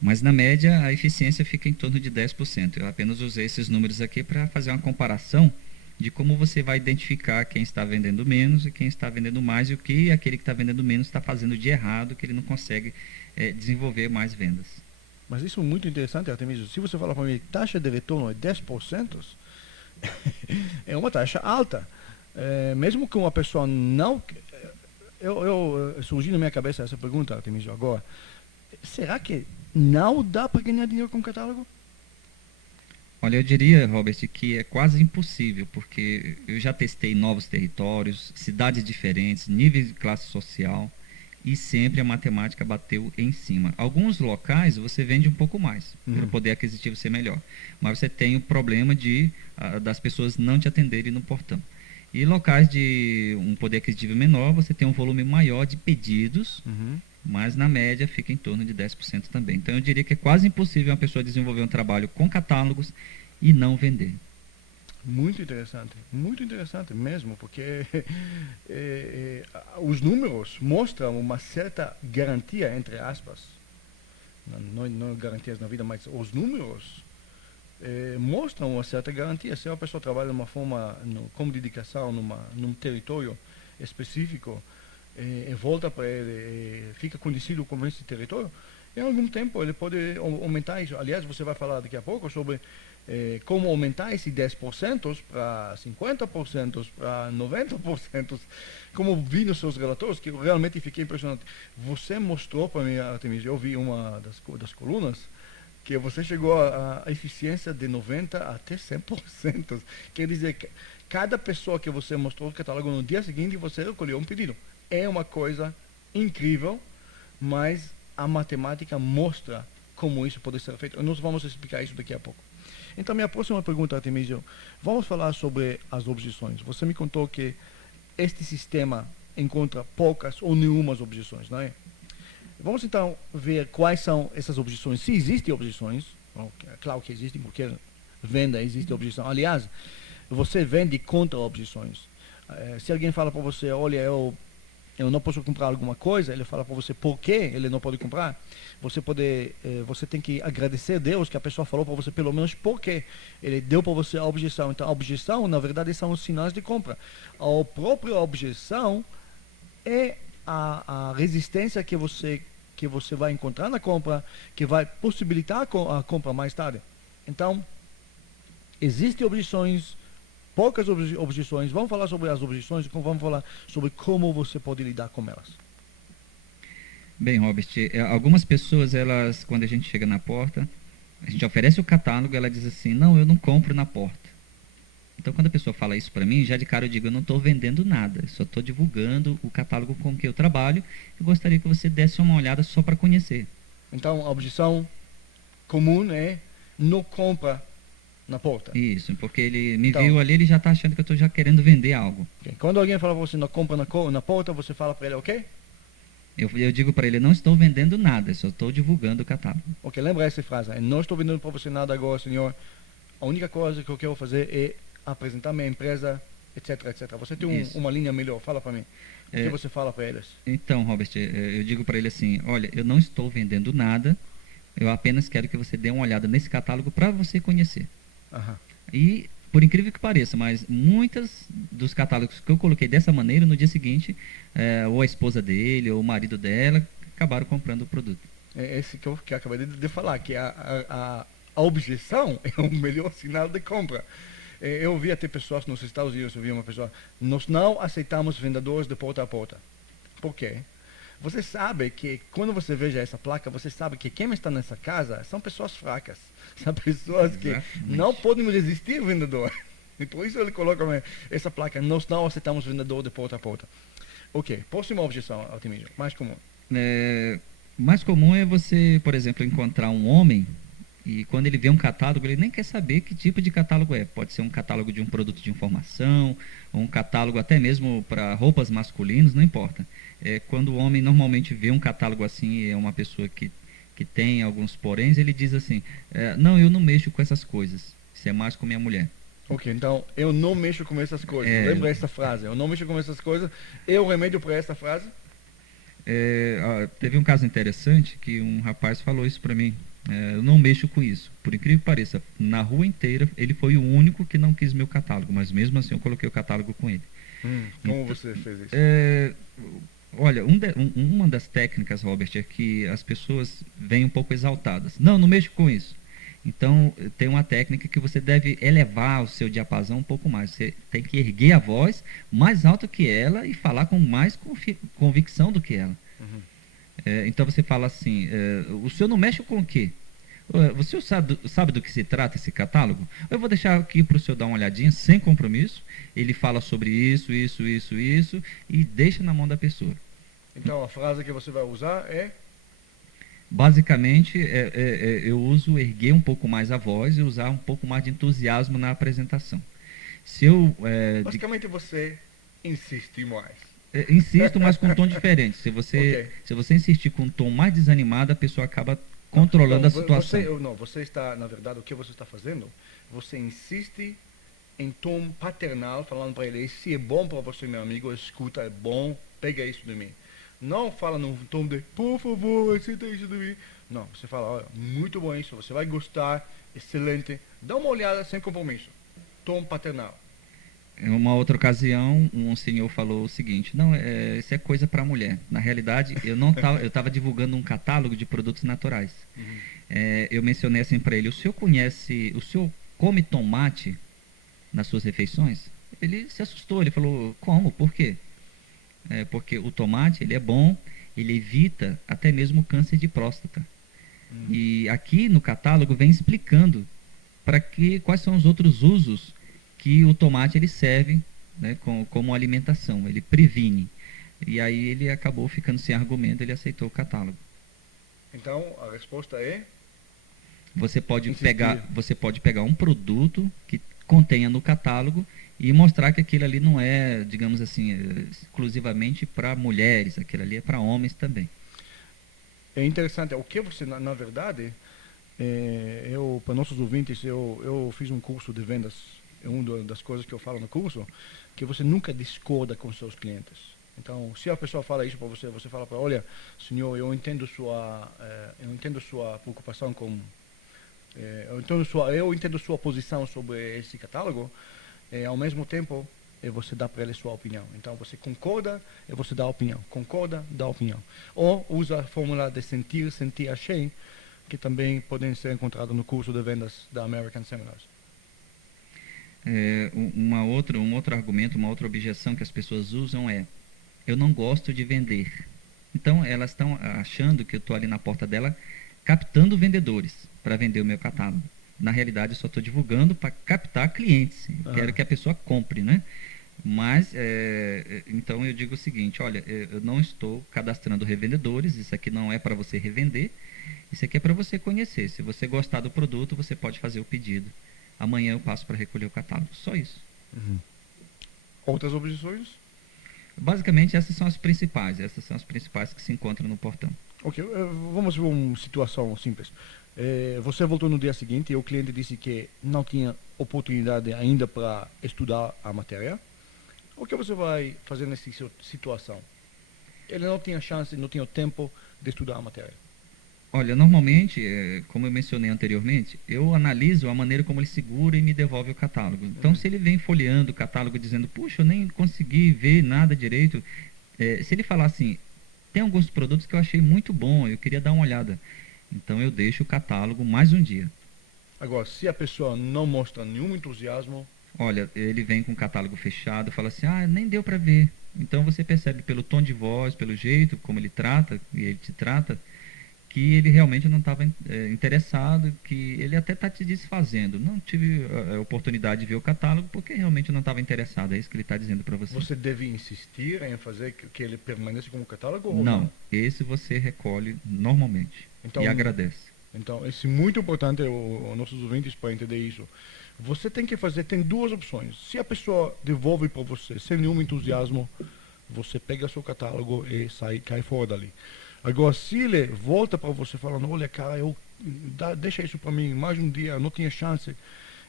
Mas, na média, a eficiência fica em torno de 10%. Eu apenas usei esses números aqui para fazer uma comparação de como você vai identificar quem está vendendo menos e quem está vendendo mais e o que aquele que está vendendo menos está fazendo de errado, que ele não consegue desenvolver mais vendas. Mas isso é muito interessante, Artemísio. Se você falar para mim que taxa de retorno é 10%, é uma taxa alta. Mesmo que uma pessoa não... surgiu na minha cabeça essa pergunta, Artemísio, agora. Será que não dá para ganhar dinheiro com catálogo? Olha, eu diria, Robert, que é quase impossível, porque eu já testei novos territórios, cidades diferentes, níveis de classe social, e sempre a matemática bateu em cima. Alguns locais você vende um pouco mais, pelo poder aquisitivo ser melhor, mas você tem o problema das pessoas não te atenderem no portão. E locais de um poder aquisitivo menor, você tem um volume maior de pedidos, mas na média fica em torno de 10% também. Então eu diria que é quase impossível uma pessoa desenvolver um trabalho com catálogos e não vender. Muito interessante mesmo, porque os números mostram uma certa garantia, entre aspas, não garantias na vida, mas os números mostram uma certa garantia. Se uma pessoa trabalha de uma forma, com dedicação, num território específico, volta para ele, fica conhecido como esse território, em algum tempo ele pode aumentar isso. Aliás, você vai falar daqui a pouco sobre como aumentar esse 10% para 50%, para 90%, como vi nos seus relatórios, que eu realmente fiquei impressionado. Você mostrou para mim, Artemísio, eu vi uma das colunas, que você chegou a eficiência de 90% até 100%. Quer dizer, que cada pessoa que você mostrou o catálogo no dia seguinte, você recolheu um pedido. É uma coisa incrível, mas a matemática mostra como isso pode ser feito. Nós vamos explicar isso daqui a pouco. Então, minha próxima pergunta, Artemísio, vamos falar sobre as objeções. Você me contou que este sistema encontra poucas ou nenhumas objeções, não é? Vamos então ver quais são essas objeções. Se existem objeções, é claro que existem, porque venda existe objeção. Aliás, você vende contra objeções. Se alguém fala para você, olha, eu não posso comprar alguma coisa, ele fala para você por que ele não pode comprar. Você tem que agradecer a Deus que a pessoa falou para você pelo menos por que ele deu para você a objeção. Então a objeção, na verdade, são os sinais de compra. A própria objeção é a resistência que você vai encontrar na compra, que vai possibilitar a compra mais tarde. Então, existem objeções, poucas objeções. Vamos falar sobre as objeções e vamos falar sobre como você pode lidar com elas. Bem, Robert, algumas pessoas, elas, quando a gente chega na porta, a gente oferece o catálogo, ela diz assim, não, eu não compro na porta. Então, quando a pessoa fala isso para mim, já de cara eu digo, eu não estou vendendo nada, só estou divulgando o catálogo com que eu trabalho. Eu gostaria que você desse uma olhada só para conhecer. Então, a objeção comum é não compra na porta. Isso, porque ele me viu ali, ele já está achando que eu estou já querendo vender algo. Okay. Quando alguém fala para você não compra na porta, você fala para ele, ok? Eu digo para ele, não estou vendendo nada, só estou divulgando o catálogo. Ok, lembra essa frase, eu não estou vendendo para você nada agora, senhor. A única coisa que eu quero fazer é apresentar minha empresa, etc, etc. Você tem uma linha melhor, fala para mim. O que você fala para eles? Então, Robert, eu digo para ele assim, olha, eu não estou vendendo nada, eu apenas quero que você dê uma olhada nesse catálogo para você conhecer. E, por incrível que pareça, mas muitos dos catálogos que eu coloquei dessa maneira, no dia seguinte, ou a esposa dele, ou o marido dela, acabaram comprando o produto. É esse que eu acabei de falar, que a objeção é o melhor sinal de compra. Eu vi até pessoas nos Estados Unidos, eu vi uma pessoa, nós não aceitamos vendedores de porta a porta. Por quê? Você sabe que quando você veja essa placa, você sabe que quem está nessa casa são pessoas fracas. São pessoas que não podem resistir ao vendedor. E por isso ele coloca essa placa, nós não aceitamos vendedor de porta a porta. Ok, próxima objeção, Artemísio, mais comum. Mais comum é você, por exemplo, encontrar um homem e quando ele vê um catálogo, ele nem quer saber que tipo de catálogo é. Pode ser um catálogo de um produto de informação, ou um catálogo até mesmo para roupas masculinas, não importa. Quando o homem normalmente vê um catálogo assim, é uma pessoa que tem alguns poréns, ele diz assim, não, eu não mexo com essas coisas, isso é mais com minha mulher. Ok, então, eu não mexo com essas coisas. Lembra essa frase, eu não mexo com essas coisas. E o remédio para essa frase? Teve um caso interessante que um rapaz falou isso para mim. Eu não mexo com isso. Por incrível que pareça, na rua inteira, ele foi o único que não quis meu catálogo, mas mesmo assim eu coloquei o catálogo com ele. Como você fez isso? Olha, uma das técnicas, Robert, é que as pessoas vêm um pouco exaltadas. Não mexo com isso. Então, tem uma técnica que você deve elevar o seu diapasão um pouco mais. Você tem que erguer a voz mais alto que ela e falar com mais convicção do que ela. Então, você fala assim, o senhor não mexe com o quê? O senhor sabe do que se trata esse catálogo? Eu vou deixar aqui para o senhor dar uma olhadinha, sem compromisso. Ele fala sobre isso, e deixa na mão da pessoa. Então, a frase que você vai usar é? Basicamente, eu uso erguer um pouco mais a voz e usar um pouco mais de entusiasmo na apresentação. Basicamente, você insiste mais. Insisto, mas com um tom diferente. Se você insistir com um tom mais desanimado, a pessoa acaba controlando a situação. Você está, na verdade, o que você está fazendo? Você insiste em tom paternal, falando para ele, se é bom para você, meu amigo, escuta, é bom, pega isso de mim. Não fala num tom de, por favor, aceita isso de mim. Não, você fala, olha, muito bom isso, você vai gostar, excelente. Dá uma olhada sem compromisso. Tom paternal. Em uma outra ocasião, um senhor falou o seguinte, não, isso é coisa para mulher. Na realidade, eu estava divulgando um catálogo de produtos naturais. Eu mencionei assim para ele, o senhor come tomate nas suas refeições? Ele se assustou, ele falou, como? Por quê? Porque o tomate, ele é bom, ele evita até mesmo o câncer de próstata. E aqui no catálogo vem explicando quais são os outros usos que o tomate ele serve, né, como alimentação, ele previne. E aí ele acabou ficando sem argumento, ele aceitou o catálogo. Então, a resposta é? Você pode pegar um produto que contenha no catálogo e mostrar que aquilo ali não é, digamos assim, exclusivamente para mulheres, aquilo ali é para homens também. É interessante, o que você, na verdade, Para nossos ouvintes, eu fiz um curso de vendas. Uma das coisas que eu falo no curso, que você nunca discorda com seus clientes. Então, se a pessoa fala isso para você, você fala para, olha, senhor, eu entendo sua preocupação com, eu entendo sua posição sobre esse catálogo. Ao mesmo tempo, você dá para ele sua opinião. Então, você concorda e você dá opinião. Concorda, dá opinião. Ou usa a fórmula de sentir, achei, que também podem ser encontradas no curso de vendas da American Seminars. Um outro argumento, uma outra objeção que as pessoas usam é: eu não gosto de vender. Então, elas estão achando que eu estou ali na porta dela captando vendedores para vender o meu catálogo. Na realidade, eu só estou divulgando para captar clientes. Quero que a pessoa compre, né? Mas, então eu digo o seguinte: olha, eu não estou cadastrando revendedores, isso aqui não é para você revender, isso aqui é para você conhecer. Se você gostar do produto, você pode fazer o pedido. Amanhã eu passo para recolher o catálogo. Só isso. Outras objeções? Basicamente, essas são as principais que se encontram no portão. Ok, vamos ver uma situação simples. Você voltou no dia seguinte e o cliente disse que não tinha oportunidade ainda para estudar a matéria. O que você vai fazer nessa situação? Ele não tinha chance, não tinha tempo de estudar a matéria. Olha, normalmente, como eu mencionei anteriormente, eu analiso a maneira como ele segura e me devolve o catálogo. Então, se ele vem folheando o catálogo dizendo, puxa, eu nem consegui ver nada direito, se ele falar assim, tem alguns produtos que eu achei muito bom, eu queria dar uma olhada. Então, eu deixo o catálogo mais um dia. Agora, se a pessoa não mostra nenhum entusiasmo... Olha, ele vem com o catálogo fechado, fala assim, nem deu para ver. Então, você percebe pelo tom de voz, pelo jeito como ele trata, e ele te trata, que ele realmente não estava interessado, que ele até está te desfazendo. Não tive a oportunidade de ver o catálogo porque realmente não estava interessado. É isso que ele está dizendo para você. Você deve insistir em fazer que ele permaneça com o catálogo ou não? Esse você recolhe normalmente e agradece. Então, isso é muito importante, os nossos ouvintes, para entender isso. Você tem que fazer, tem duas opções. Se a pessoa devolve para você sem nenhum entusiasmo, você pega seu catálogo e cai fora dali. Agora, se ele volta para você falando, olha, cara, deixa isso para mim, mais um dia, não tinha chance,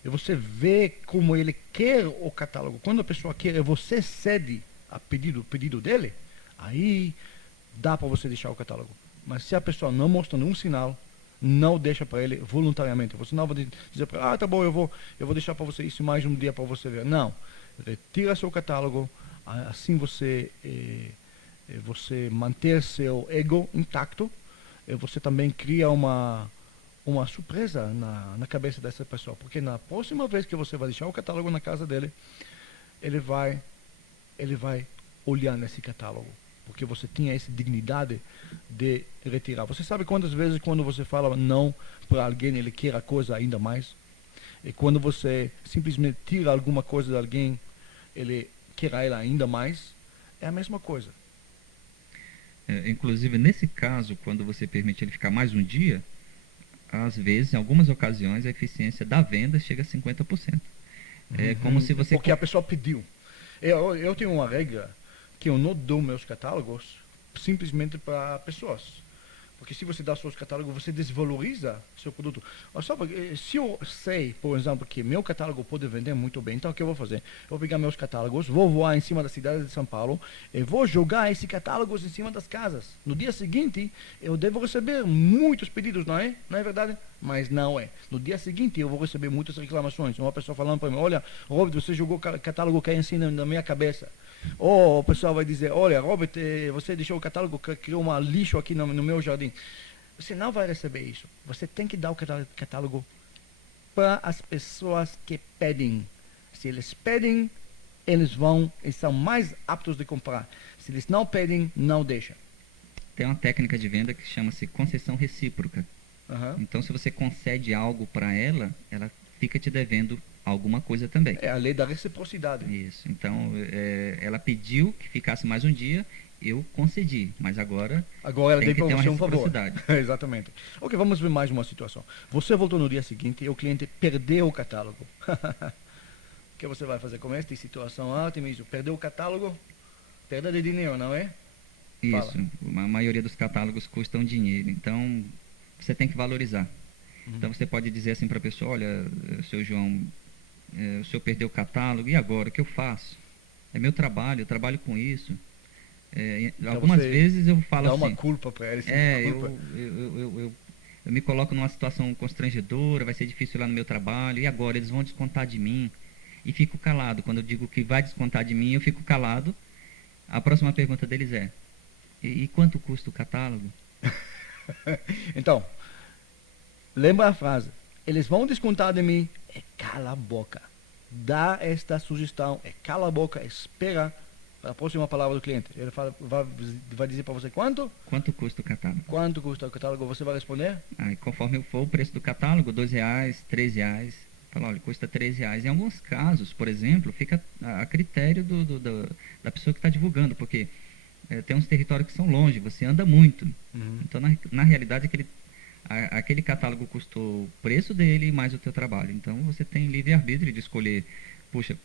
e você vê como ele quer o catálogo. Quando a pessoa quer e você cede a pedido dele, aí dá para você deixar o catálogo. Mas se a pessoa não mostra nenhum sinal, não deixa para ele voluntariamente. Você não vai dizer para ele, tá bom, eu vou deixar para você isso mais um dia para você ver. Não, retira seu catálogo, assim você manter seu ego intacto, e você também cria uma surpresa na cabeça dessa pessoa, porque na próxima vez que você vai deixar o catálogo na casa dele, ele vai olhar nesse catálogo, porque você tinha essa dignidade de retirar. Você sabe quantas vezes quando você fala não para alguém, ele quer a coisa ainda mais? E quando você simplesmente tira alguma coisa de alguém, ele quer ela ainda mais? É a mesma coisa. Inclusive, nesse caso, quando você permite ele ficar mais um dia, às vezes, em algumas ocasiões, a eficiência da venda chega a 50%. É como se você... Porque a pessoa pediu. Eu tenho uma regra que eu não dou meus catálogos simplesmente para pessoas. Porque se você dá seus catálogos, você desvaloriza seu produto. Se eu sei, por exemplo, que meu catálogo pode vender muito bem, então o que eu vou fazer? Eu vou pegar meus catálogos, vou voar em cima da cidade de São Paulo e vou jogar esses catálogos em cima das casas. No dia seguinte, eu devo receber muitos pedidos, não é? Não é verdade? Mas não é. No dia seguinte, eu vou receber muitas reclamações. Uma pessoa falando para mim, olha, Robert, você jogou o catálogo que é em cima na minha cabeça. Ou o pessoal vai dizer, olha, Robert, você deixou o catálogo, criou um lixo aqui no meu jardim. Você não vai receber isso. Você tem que dar o catálogo para as pessoas que pedem. Se eles pedem, eles são mais aptos de comprar. Se eles não pedem, não deixa. Tem uma técnica de venda que chama-se concessão recíproca. Então, se você concede algo para ela, ela fica te devendo alguma coisa também. É a lei da reciprocidade. Isso. Então, ela pediu que ficasse mais um dia, eu concedi, mas agora ela tem que ter uma você um favor. reciprocidade. Exatamente. Ok, vamos ver mais uma situação. Você voltou no dia seguinte e o cliente perdeu o catálogo. O que você vai fazer com esta situação? Artemis, perdeu o catálogo, perda de dinheiro, não é? Isso. A maioria dos catálogos custam dinheiro, então você tem que valorizar. Então você pode dizer assim para a pessoa, olha, seu João, o senhor perdeu o catálogo, e agora, o que eu faço? É meu trabalho, eu trabalho com isso. Então Algumas você vezes eu falo dá assim, uma culpa para ele, culpa. eu me coloco numa situação constrangedora, vai ser difícil lá no meu trabalho, e agora eles vão descontar de mim? E fico calado. Quando eu digo que vai descontar de mim, eu fico calado. A próxima pergunta deles é, e quanto custa o catálogo? Então, lembra a frase, eles vão descontar de mim, é cala a boca. Dá esta sugestão, é cala a boca, espera a próxima palavra do cliente. Ele vai dizer para você quanto? Quanto custa o catálogo? Quanto custa o catálogo? Você vai responder? Aí, conforme for o preço do catálogo, R$2, R$3, fala, olha, custa R$3. Em alguns casos, por exemplo, fica a critério da pessoa que está divulgando, porque tem uns territórios que são longe, você anda muito. Então, na realidade, aquele catálogo custou o preço dele mais o teu trabalho. Então, você tem livre-arbítrio de escolher, puxa,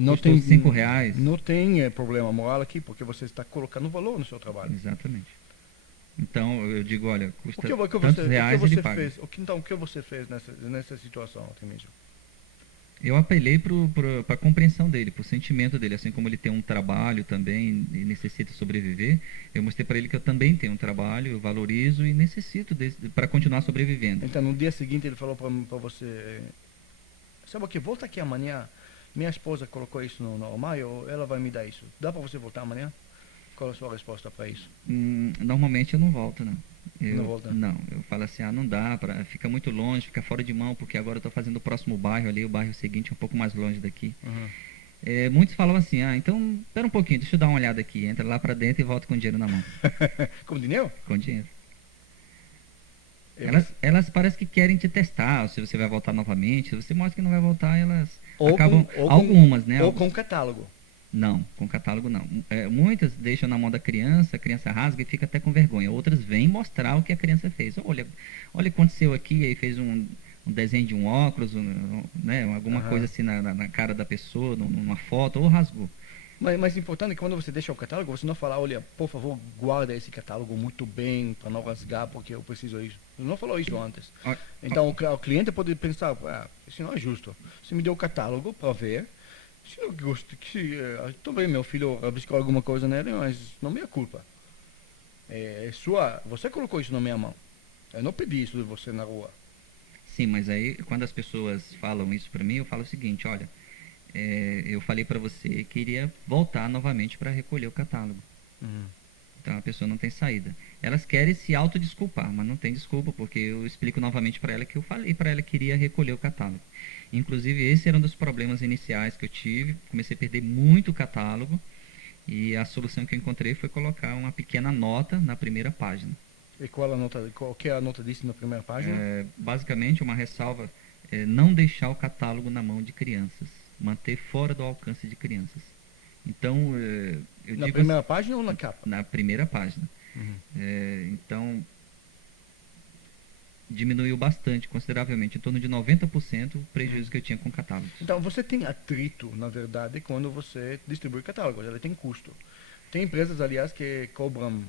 Não custou tem R$5. Não tem problema moral aqui, porque você está colocando valor no seu trabalho. Exatamente. Então, eu digo, olha, custa O que tantos você reais, ele paga. fez? Então, o que você fez nessa situação, Artemísio? Eu apelei para a compreensão dele, para o sentimento dele, assim como ele tem um trabalho também e necessita sobreviver, eu mostrei para ele que eu também tenho um trabalho, eu valorizo e necessito para continuar sobrevivendo. Então, no dia seguinte, ele falou para você, sabe o que, volta aqui amanhã, minha esposa colocou isso no armário, ela vai me dar isso. Dá para você voltar amanhã? Qual é a sua resposta para isso? Normalmente eu não volto, não. Não volta? Não, eu falo assim, não dá, fica muito longe, fica fora de mão, porque agora eu estou fazendo o próximo bairro ali, o bairro seguinte é um pouco mais longe daqui. Muitos falam assim, então, espera um pouquinho, deixa eu dar uma olhada aqui, entra lá para dentro e volta com dinheiro na mão. Com dinheiro? Com dinheiro. Elas parecem que querem te testar, se você vai voltar novamente, se você mostra que não vai voltar, elas acabam, algumas, né? Ou com catálogo. Não, com catálogo não. Muitas deixam na mão da criança, a criança rasga e fica até com vergonha. Outras vêm mostrar o que a criança fez. Olha o que aconteceu aqui, aí fez um desenho de um óculos, né, alguma coisa assim na cara da pessoa, numa foto, ou rasgou. Mas importante é que quando você deixa o catálogo, você não fala, olha, por favor, guarda esse catálogo muito bem para não rasgar, porque eu preciso disso. Você não falou isso antes. Então o cliente pode pensar, isso não é justo. Você me deu o catálogo para ver. Se eu gosto, também meu filho rabiscou alguma coisa nele, mas não é minha culpa. Você colocou isso na minha mão. Eu não pedi isso de você na rua. Sim, mas aí quando as pessoas falam isso para mim, eu falo o seguinte, olha, eu falei para você que iria voltar novamente para recolher o catálogo. Então a pessoa não tem saída. Elas querem se autodesculpar, mas não tem desculpa, porque eu explico novamente para ela que eu falei para ela que iria recolher o catálogo. Inclusive, esse era um dos problemas iniciais que eu tive. Comecei a perder muito catálogo e a solução que eu encontrei foi colocar uma pequena nota na primeira página. E qual que é a nota disso na primeira página? Basicamente, uma ressalva é não deixar o catálogo na mão de crianças, manter fora do alcance de crianças. Então, eu na digo primeira página ou na capa? Na primeira página. Então, diminuiu bastante, consideravelmente, em torno de 90% o prejuízo que eu tinha com catálogos. Então, você tem atrito, na verdade, quando você distribui catálogos, ele tem custo. Tem empresas, aliás, que cobram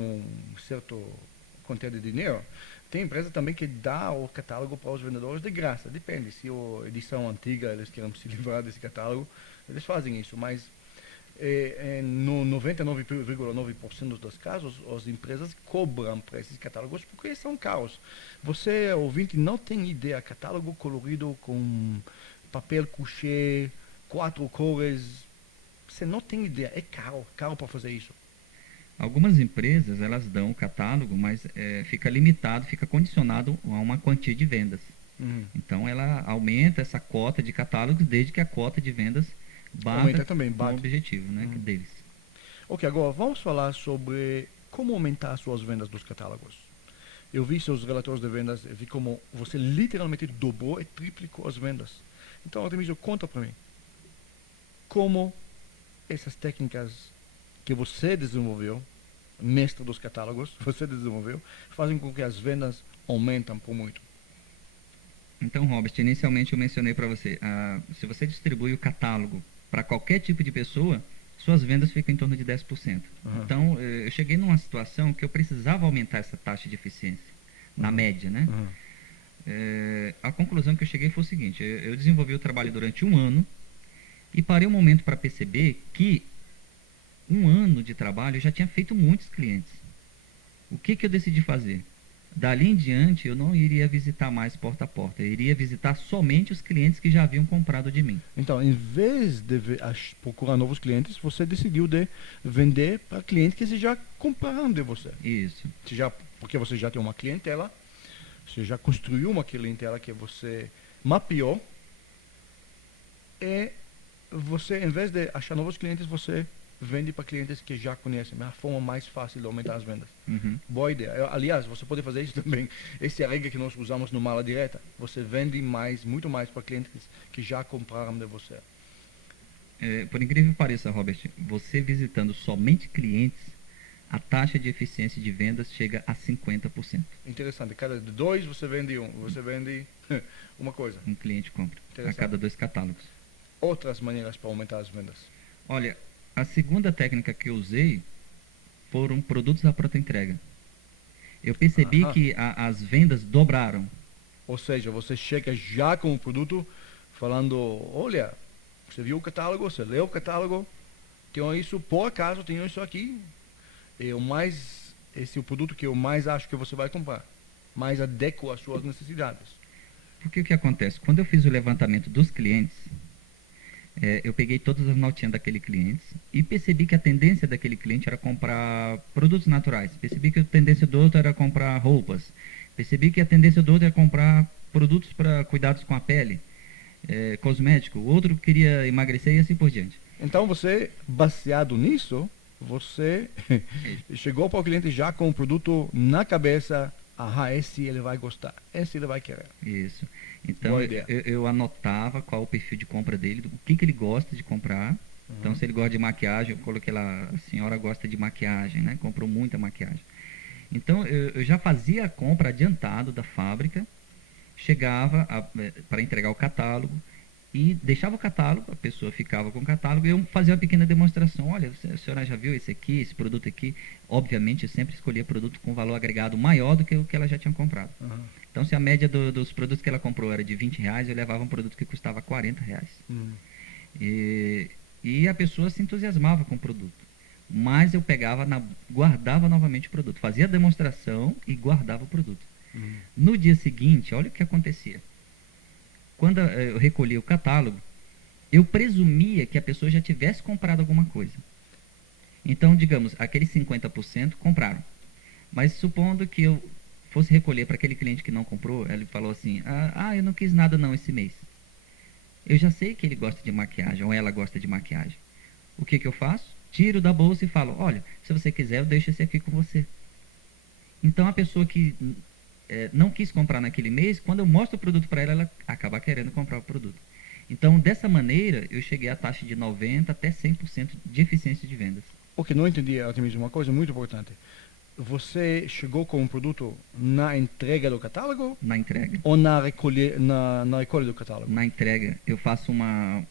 um certo quantia de dinheiro. Tem empresa também que dá o catálogo para os vendedores de graça, depende, se a edição antiga eles querem se livrar desse catálogo, eles fazem isso, mas no 99,9% dos casos, as empresas cobram para esses catálogos porque são caros. Você, ouvinte, não tem ideia, catálogo colorido com papel couché, 4 cores, você não tem ideia, é caro para fazer isso. Algumas empresas, elas dão o catálogo, mas fica limitado, fica condicionado a uma quantia de vendas. Então, ela aumenta essa cota de catálogos desde que a cota de vendas bata com o objetivo, né, deles. Ok, agora vamos falar sobre como aumentar as suas vendas dos catálogos. Eu vi seus relatórios de vendas, vi como você literalmente dobrou e triplicou as vendas. Então, Artemísio, conta para mim. Como essas técnicas que você desenvolveu, mestre dos catálogos, você desenvolveu, fazem com que as vendas aumentem por muito. Então, Robert, inicialmente eu mencionei para você, se você distribui o catálogo para qualquer tipo de pessoa, suas vendas ficam em torno de 10%. Então, eu cheguei numa situação que eu precisava aumentar essa taxa de eficiência. na média, né? Uhum. A conclusão que eu cheguei foi o seguinte: eu desenvolvi o trabalho durante um ano e parei um momento para perceber que um ano de trabalho eu já tinha feito muitos clientes. O que eu decidi fazer? Dali em diante, eu não iria visitar mais porta a porta. Eu iria visitar somente os clientes que já haviam comprado de mim. Então, em vez de procurar novos clientes, você decidiu de vender para clientes que já compraram de você. Isso. Porque você já tem uma clientela, você já construiu uma clientela que você mapeou, e você, em vez de achar novos clientes, você vende para clientes que já conhecem. É a forma mais fácil de aumentar as vendas. Uhum. Boa ideia. Aliás, você pode fazer isso também. Essa é a regra que nós usamos no Mala Direta. Você vende muito mais para clientes que já compraram de você. Por incrível que pareça, Robert, você visitando somente clientes, a taxa de eficiência de vendas chega a 50%. Interessante. Cada 2 você vende um. Você vende uma coisa. Um cliente compra a cada 2 catálogos. Outras maneiras para aumentar as vendas. Olha, a segunda técnica que eu usei foram produtos à pronta entrega. Eu percebi que as vendas dobraram. Ou seja, você chega já com o produto falando, olha, você viu o catálogo, você leu o catálogo, tenho isso, por acaso tenho isso aqui. Esse é o produto que eu mais acho que você vai comprar. Mais adequa às suas necessidades. Porque o que acontece? Quando eu fiz o levantamento dos clientes, eu peguei todas as notinhas daquele cliente e percebi que a tendência daquele cliente era comprar produtos naturais. Percebi que a tendência do outro era comprar roupas. Percebi que a tendência do outro era comprar produtos para cuidados com a pele, cosmético. O outro queria emagrecer e assim por diante. Então você, baseado nisso, você chegou para o cliente já com o produto na cabeça. Esse ele vai gostar, esse ele vai querer. Isso. Então eu anotava qual o perfil de compra dele, o que ele gosta de comprar. Então, se ele gosta de maquiagem, eu coloquei lá, a senhora gosta de maquiagem, né? Comprou muita maquiagem. Então, eu já fazia a compra adiantado da fábrica, chegava para entregar o catálogo e deixava o catálogo, a pessoa ficava com o catálogo e eu fazia uma pequena demonstração. Olha, a senhora já viu esse aqui, esse produto aqui? Obviamente, eu sempre escolhia produto com valor agregado maior do que o que ela já tinha comprado. Então, se a média dos produtos que ela comprou era de R$20, eu levava um produto que custava R$40. E a pessoa se entusiasmava com o produto. Mas eu guardava novamente o produto. Fazia a demonstração e guardava o produto. No dia seguinte, olha o que acontecia. Quando eu recolhia o catálogo, eu presumia que a pessoa já tivesse comprado alguma coisa. Então, digamos, aqueles 50% compraram. Mas supondo que eu fosse recolher para aquele cliente que não comprou, ele falou assim, eu não quis nada não esse mês. Eu já sei que ele gosta de maquiagem, ou ela gosta de maquiagem. O que eu faço? Tiro da bolsa e falo, olha, se você quiser, eu deixo esse aqui com você. Então, a pessoa que não quis comprar naquele mês, quando eu mostro o produto para ela, ela acaba querendo comprar o produto. Então, dessa maneira, eu cheguei à taxa de 90% até 100% de eficiência de vendas. Porque não entendi, Artemísio, uma coisa muito importante. Você chegou com o produto na entrega do catálogo? Na entrega. Ou na recolha do catálogo? Na entrega, eu faço uma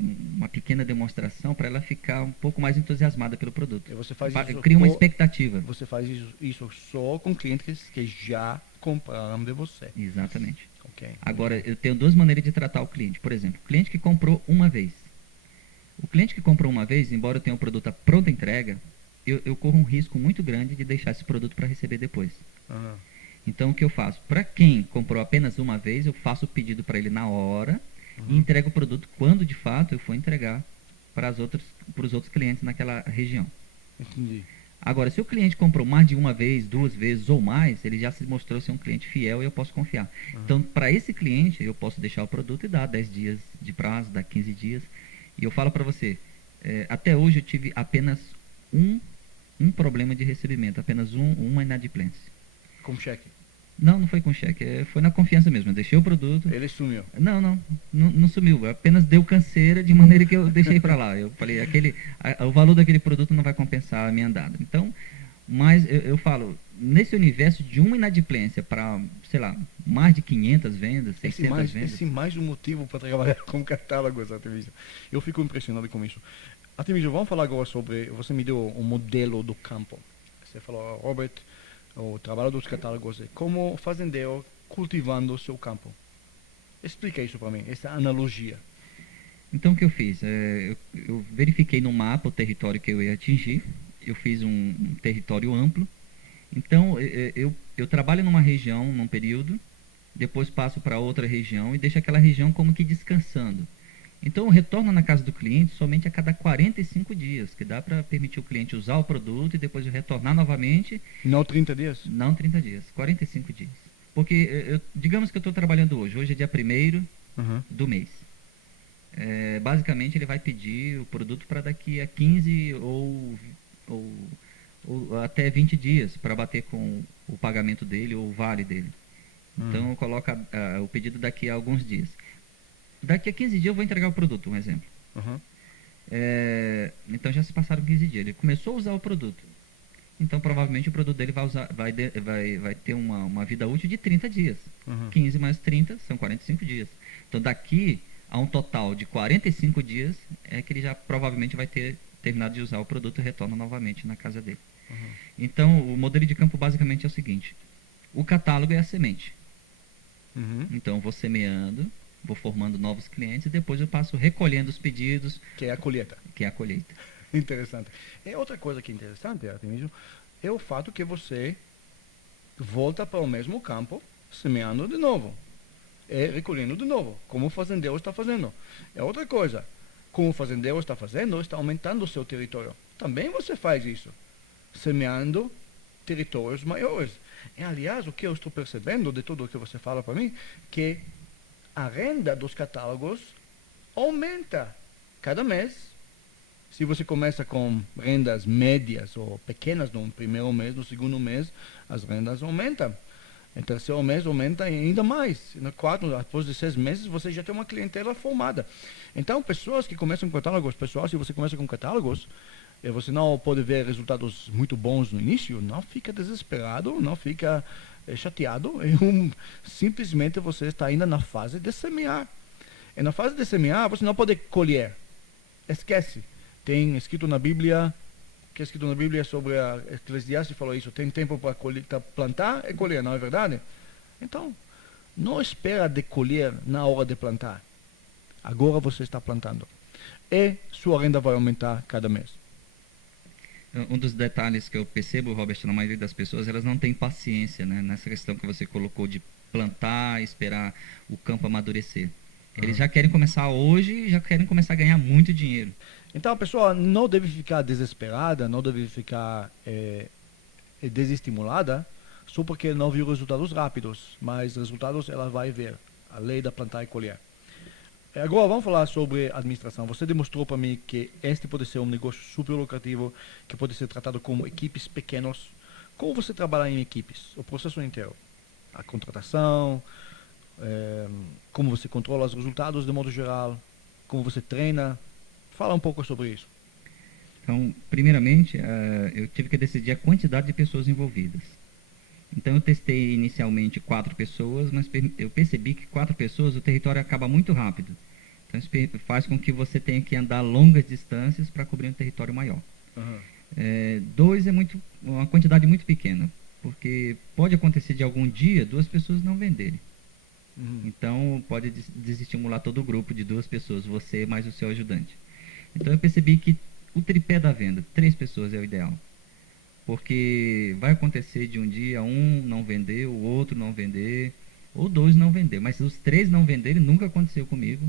pequena demonstração para ela ficar um pouco mais entusiasmada pelo produto. E você faz isso cria uma expectativa. Você faz isso só com clientes que já compraram de você. Exatamente. Okay. Agora, eu tenho 2 maneiras de tratar o cliente. Por exemplo, o cliente que comprou uma vez. O cliente que comprou uma vez, embora eu tenha um produto à pronta entrega, eu corro um risco muito grande de deixar esse produto para receber depois. Então, o que eu faço? Para quem comprou apenas uma vez, eu faço o pedido para ele na hora e entrego o produto quando, de fato, eu for entregar para os outros clientes naquela região. Entendi. Agora, se o cliente comprou mais de uma vez, 2 vezes ou mais, ele já se mostrou ser um cliente fiel e eu posso confiar. Então, para esse cliente, eu posso deixar o produto e dar 10 dias de prazo, dar 15 dias. E eu falo para você, até hoje eu tive apenas um problema de recebimento, apenas uma inadimplência. Com cheque? Não foi com cheque, foi na confiança mesmo. Eu deixei o produto. Ele sumiu? Não sumiu, apenas deu canseira de maneira que eu deixei para lá. Eu falei, o valor daquele produto não vai compensar a minha andada. Então, mas eu falo, nesse universo de uma inadimplência para, sei lá, mais de 500 vendas, 600 vendas. Esse mais um motivo para trabalhar com catálogos, Artemísio. Eu fico impressionado com isso. Artemísio, vamos falar agora sobre, você me deu um modelo do campo. Você falou, Robert, o trabalho dos catálogos é como o fazendeiro cultivando o seu campo. Explica isso para mim, essa analogia. Então, o que eu fiz? Eu verifiquei no mapa o território que eu ia atingir. Eu fiz um território amplo. Então, eu trabalho numa região, num período, depois passo para outra região e deixo aquela região como que descansando. Então, eu retorno na casa do cliente somente a cada 45 dias, que dá para permitir o cliente usar o produto e depois eu retornar novamente. Não 30 dias? Não 30 dias, 45 dias. Porque, digamos que eu estou trabalhando hoje. Hoje é dia 1º do mês. Basicamente, ele vai pedir o produto para daqui a 15 ou até 20 dias para bater com o pagamento dele ou o vale dele. Então, eu coloco o pedido daqui a alguns dias. Daqui a 15 dias eu vou entregar o produto, um exemplo. Então, já se passaram 15 dias. Ele começou a usar o produto. Então, provavelmente, o produto dele vai ter uma vida útil de 30 dias. 15 mais 30 são 45 dias. Então, daqui a um total de 45 dias é que ele já provavelmente vai ter terminado de usar o produto e retorna novamente na casa dele. Então, o modelo de campo basicamente é o seguinte: o catálogo é a semente. Então, eu vou semeando, vou formando novos clientes e depois eu passo recolhendo os pedidos. Que é a colheita. Que é a colheita. Interessante. E outra coisa que é interessante, Artemísio, é o fato que você volta para o mesmo campo, semeando de novo. E recolhendo de novo, como o fazendeiro está fazendo. É outra coisa. Como o fazendeiro está fazendo, está aumentando o seu território. Também você faz isso, semeando territórios maiores. E, aliás, o que eu estou percebendo de tudo o que você fala para mim, que a renda dos catálogos aumenta cada mês. Se você começa com rendas médias ou pequenas no primeiro mês, no segundo mês, as rendas aumentam. No terceiro mês aumenta ainda mais. No quarto, depois de 6 meses, você já tem uma clientela formada. Então, pessoas que começam com catálogos, pessoal, se você começa com catálogos, e você não pode ver resultados muito bons no início, não fica desesperado, não fica chateado. Simplesmente você está ainda na fase de semear. E na fase de semear, você não pode colher. Esquece. Tem escrito na Bíblia, que é escrito na Bíblia sobre a Eclesiastes falou isso, tem tempo para plantar e colher, não é verdade? Então, não espera de colher na hora de plantar. Agora você está plantando. E sua renda vai aumentar cada mês. Um dos detalhes que eu percebo, Robert, na maioria das pessoas, elas não têm paciência, né? Nessa questão que você colocou de plantar, esperar o campo amadurecer. Eles já querem começar hoje e já querem começar a ganhar muito dinheiro. Então a pessoa não deve ficar desesperada, não deve ficar desestimulada, só porque não viu resultados rápidos, mas resultados ela vai ver, a lei da plantar e colher. Agora vamos falar sobre administração. Você demonstrou para mim que este pode ser um negócio super lucrativo, que pode ser tratado como equipes pequenas. Como você trabalha em equipes? O processo inteiro. A contratação, como você controla os resultados de modo geral, como você treina. Fala um pouco sobre isso. Então, primeiramente, eu tive que decidir a quantidade de pessoas envolvidas. Então, eu testei inicialmente 4 pessoas, mas eu percebi que 4 pessoas o território acaba muito rápido. Então, isso faz com que você tenha que andar longas distâncias para cobrir um território maior. 2 é uma quantidade muito pequena, porque pode acontecer de algum dia 2 pessoas não venderem. Então, pode desestimular todo o grupo de 2 pessoas, você mais o seu ajudante. Então, eu percebi que o tripé da venda, 3 pessoas é o ideal. Porque vai acontecer de um dia um não vender, o outro não vender, ou 2 não vender. Mas os 3 não venderem nunca aconteceu comigo,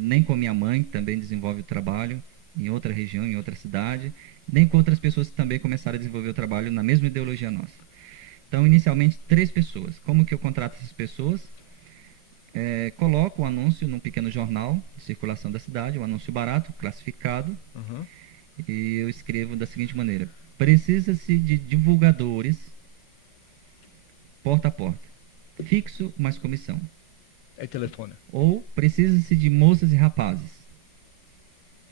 nem com minha mãe, que também desenvolve o trabalho em outra região, em outra cidade, nem com outras pessoas que também começaram a desenvolver o trabalho na mesma ideologia nossa. Então, inicialmente, 3 pessoas. Como que eu contrato essas pessoas? Coloco o anúncio num pequeno jornal de circulação da cidade, um anúncio barato, classificado, e eu escrevo da seguinte maneira: precisa-se de divulgadores porta a porta, fixo mais comissão. É telefone. Ou precisa-se de moças e rapazes,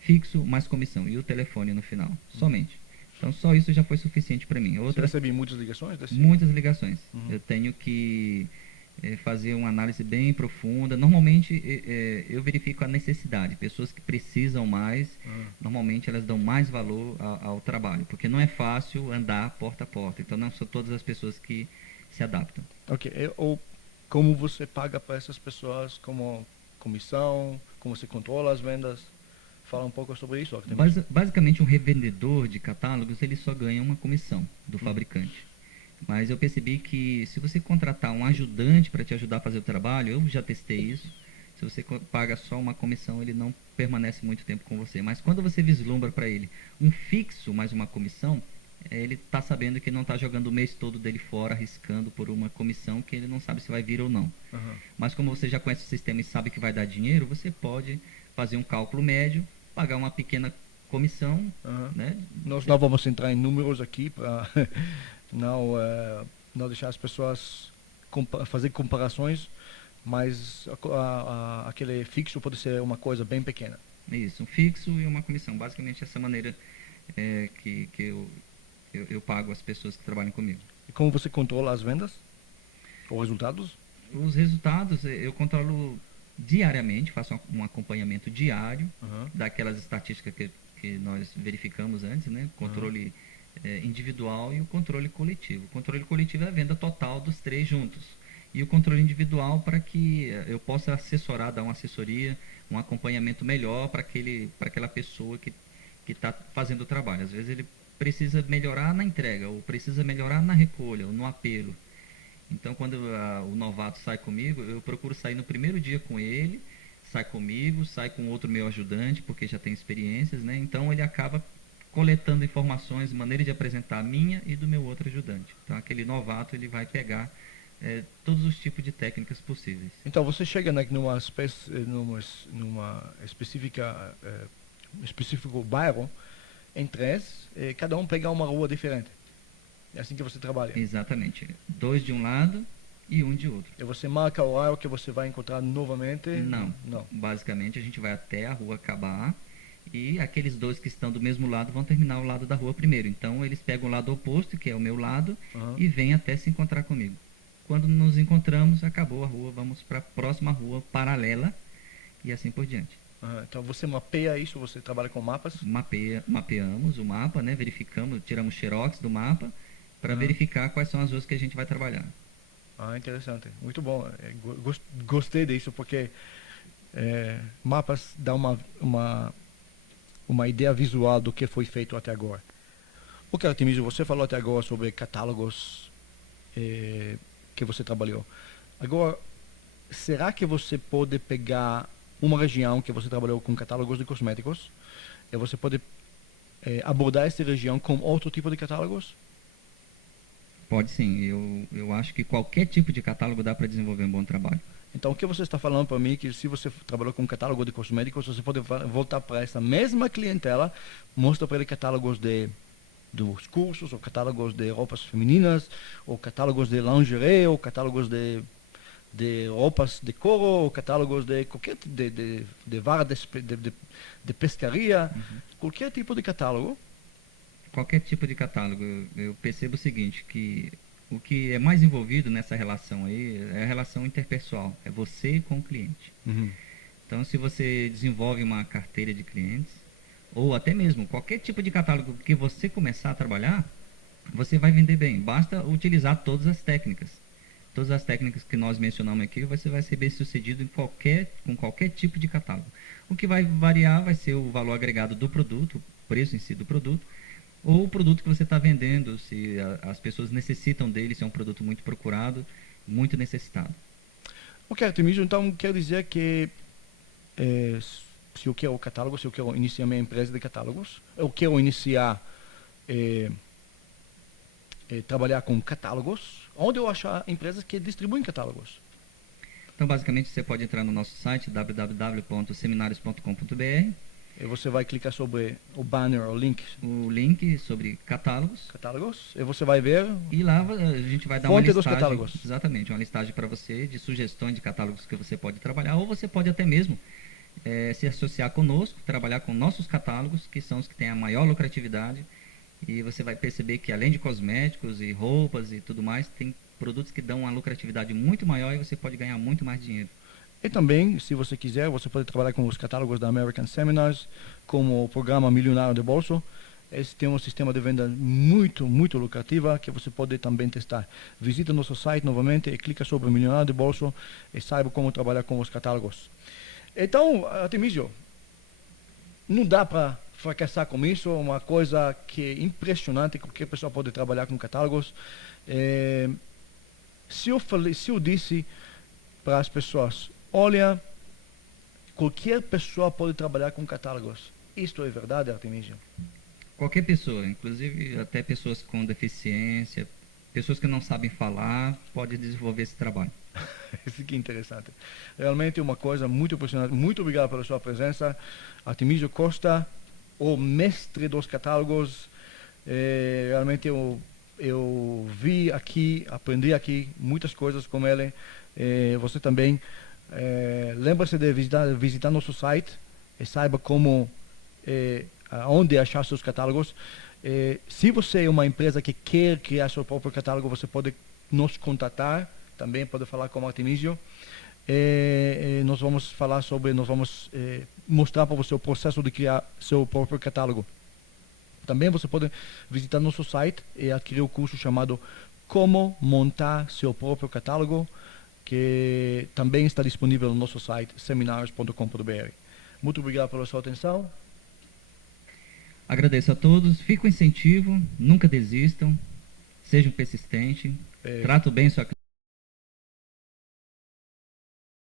fixo mais comissão, e o telefone no final, somente. Então, só isso já foi suficiente para mim. Você recebe muitas ligações? Muitas ligações. Eu tenho que fazer uma análise bem profunda. Normalmente, eu verifico a necessidade. Pessoas que precisam mais, normalmente elas dão mais valor ao trabalho, porque não é fácil andar porta a porta. Então, não são todas as pessoas que se adaptam. Ok. Ou como você paga para essas pessoas, como comissão, como você controla as vendas? Fala um pouco sobre isso. Basicamente, um revendedor de catálogos, ele só ganha uma comissão do fabricante. Mas eu percebi que se você contratar um ajudante para te ajudar a fazer o trabalho, eu já testei isso, se você paga só uma comissão, ele não permanece muito tempo com você. Mas quando você vislumbra para ele um fixo mais uma comissão, ele está sabendo que não está jogando o mês todo dele fora, arriscando por uma comissão que ele não sabe se vai vir ou não. Mas como você já conhece o sistema e sabe que vai dar dinheiro, você pode fazer um cálculo médio, pagar uma pequena comissão. Né? Nós não vamos entrar em números aqui para não deixar as pessoas fazer comparações, mas aquele fixo pode ser uma coisa bem pequena. Isso, um fixo e uma comissão. Basicamente essa maneira que eu pago as pessoas que trabalham comigo. E como você controla as vendas? Os resultados? Os resultados eu controlo diariamente, faço um acompanhamento diário daquelas estatísticas que nós verificamos antes, né? Controle individual e o controle coletivo. O controle coletivo é a venda total dos três juntos. E o controle individual para que eu possa assessorar, dar uma assessoria, um acompanhamento melhor para aquela pessoa que está fazendo o trabalho. Às vezes ele precisa melhorar na entrega, ou precisa melhorar na recolha, ou no apelo. Então, quando o novato sai comigo, eu procuro sair no primeiro dia com ele, sai comigo, sai com outro meu ajudante, porque já tem experiências, né? Então, ele acaba coletando informações, maneira de apresentar a minha e do meu outro ajudante. Então, aquele novato, ele vai pegar todos os tipos de técnicas possíveis. Então, você chega numa específico bairro, em três, cada um pegar uma rua diferente. É assim que você trabalha? Exatamente. 2 de um lado e um de outro. E você marca o horário que você vai encontrar novamente? Não. Basicamente, a gente vai até a rua acabar e aqueles 2 que estão do mesmo lado vão terminar o lado da rua primeiro. Então, eles pegam o lado oposto, que é o meu lado, e vêm até se encontrar comigo. Quando nos encontramos, acabou a rua, vamos para a próxima rua paralela e assim por diante. Então você mapeia isso, você trabalha com mapas? Mapeamos o mapa, né? Verificamos, tiramos xerox do mapa para verificar quais são as ruas que a gente vai trabalhar. Interessante, muito bom. Gostei disso porque mapas dão uma ideia visual do que foi feito até agora. Ok, Artemísio, você falou até agora sobre catálogos que você trabalhou. Agora, será que você pode pegar uma região que você trabalhou com catálogos de cosméticos e você pode abordar essa região com outro tipo de catálogos? Pode sim. Eu acho que qualquer tipo de catálogo dá para desenvolver um bom trabalho. Então, o que você está falando para mim é que se você trabalhou com um catálogo de cosméticos, você pode voltar para essa mesma clientela, mostra para ele catálogos dos cursos, ou catálogos de roupas femininas, ou catálogos de lingerie, ou catálogos de roupas de couro, ou catálogos de qualquer de vara de pescaria, qualquer tipo de catálogo. Qualquer tipo de catálogo. Eu percebo o seguinte, que o que é mais envolvido nessa relação aí é a relação interpessoal, é você com o cliente. Então, se você desenvolve uma carteira de clientes, ou até mesmo qualquer tipo de catálogo que você começar a trabalhar, você vai vender bem. Basta utilizar todas as técnicas. Todas as técnicas que nós mencionamos aqui, você vai ser bem sucedido com qualquer tipo de catálogo. O que vai variar vai ser o valor agregado do produto, o preço em si do produto, ou o produto que você está vendendo, se as pessoas necessitam dele, se é um produto muito procurado, muito necessitado. Ok, Artemísio, então quer dizer que se eu quero catálogo, se eu quero iniciar minha empresa de catálogos, eu quero iniciar trabalhar com catálogos, onde eu achar empresas que distribuem catálogos? Então, basicamente, você pode entrar no nosso site www.seminarios.com.br. E você vai clicar sobre o banner, o link. O link sobre catálogos. E você vai ver. E lá a gente vai dar fonte uma dos listagem. Catálogos. Exatamente, uma listagem para você de sugestões de catálogos que você pode trabalhar. Ou você pode até mesmo se associar conosco, trabalhar com nossos catálogos, que são os que têm a maior lucratividade. E você vai perceber que além de cosméticos e roupas e tudo mais, tem produtos que dão uma lucratividade muito maior e você pode ganhar muito mais dinheiro. E também, se você quiser, você pode trabalhar com os catálogos da American Seminars, como o programa Milionário de Bolso. Esse tem um sistema de venda muito, muito lucrativo que você pode também testar. Visita nosso site novamente e clica sobre Milionário de Bolso e saiba como trabalhar com os catálogos. Então, Artemísio, não dá para fracassar com isso, é uma coisa que é impressionante, qualquer pessoa pode trabalhar com catálogos. Se eu disse para as pessoas, olha, qualquer pessoa pode trabalhar com catálogos, isto é verdade, Artemísio? Qualquer pessoa, inclusive até pessoas com deficiência, pessoas que não sabem falar, pode desenvolver esse trabalho. Isso que é interessante. Realmente é uma coisa muito impressionante. Muito obrigado pela sua presença. Artemísio Costa, o mestre dos catálogos. Realmente eu vi aqui, aprendi aqui muitas coisas com ele. Você também. Lembra-se de visitar nosso site e saiba como, onde achar seus catálogos. Se você é uma empresa que quer criar seu próprio catálogo, você pode nos contatar. Também pode falar com o Artemísio. Nós vamos mostrar para você o processo de criar seu próprio catálogo. Também você pode visitar nosso site e adquirir o curso chamado Como Montar Seu Próprio Catálogo, que também está disponível no nosso site seminars.com.br. Muito obrigado pela sua atenção. Agradeço a todos. Fica o incentivo, nunca desistam, sejam persistentes, tratam bem sua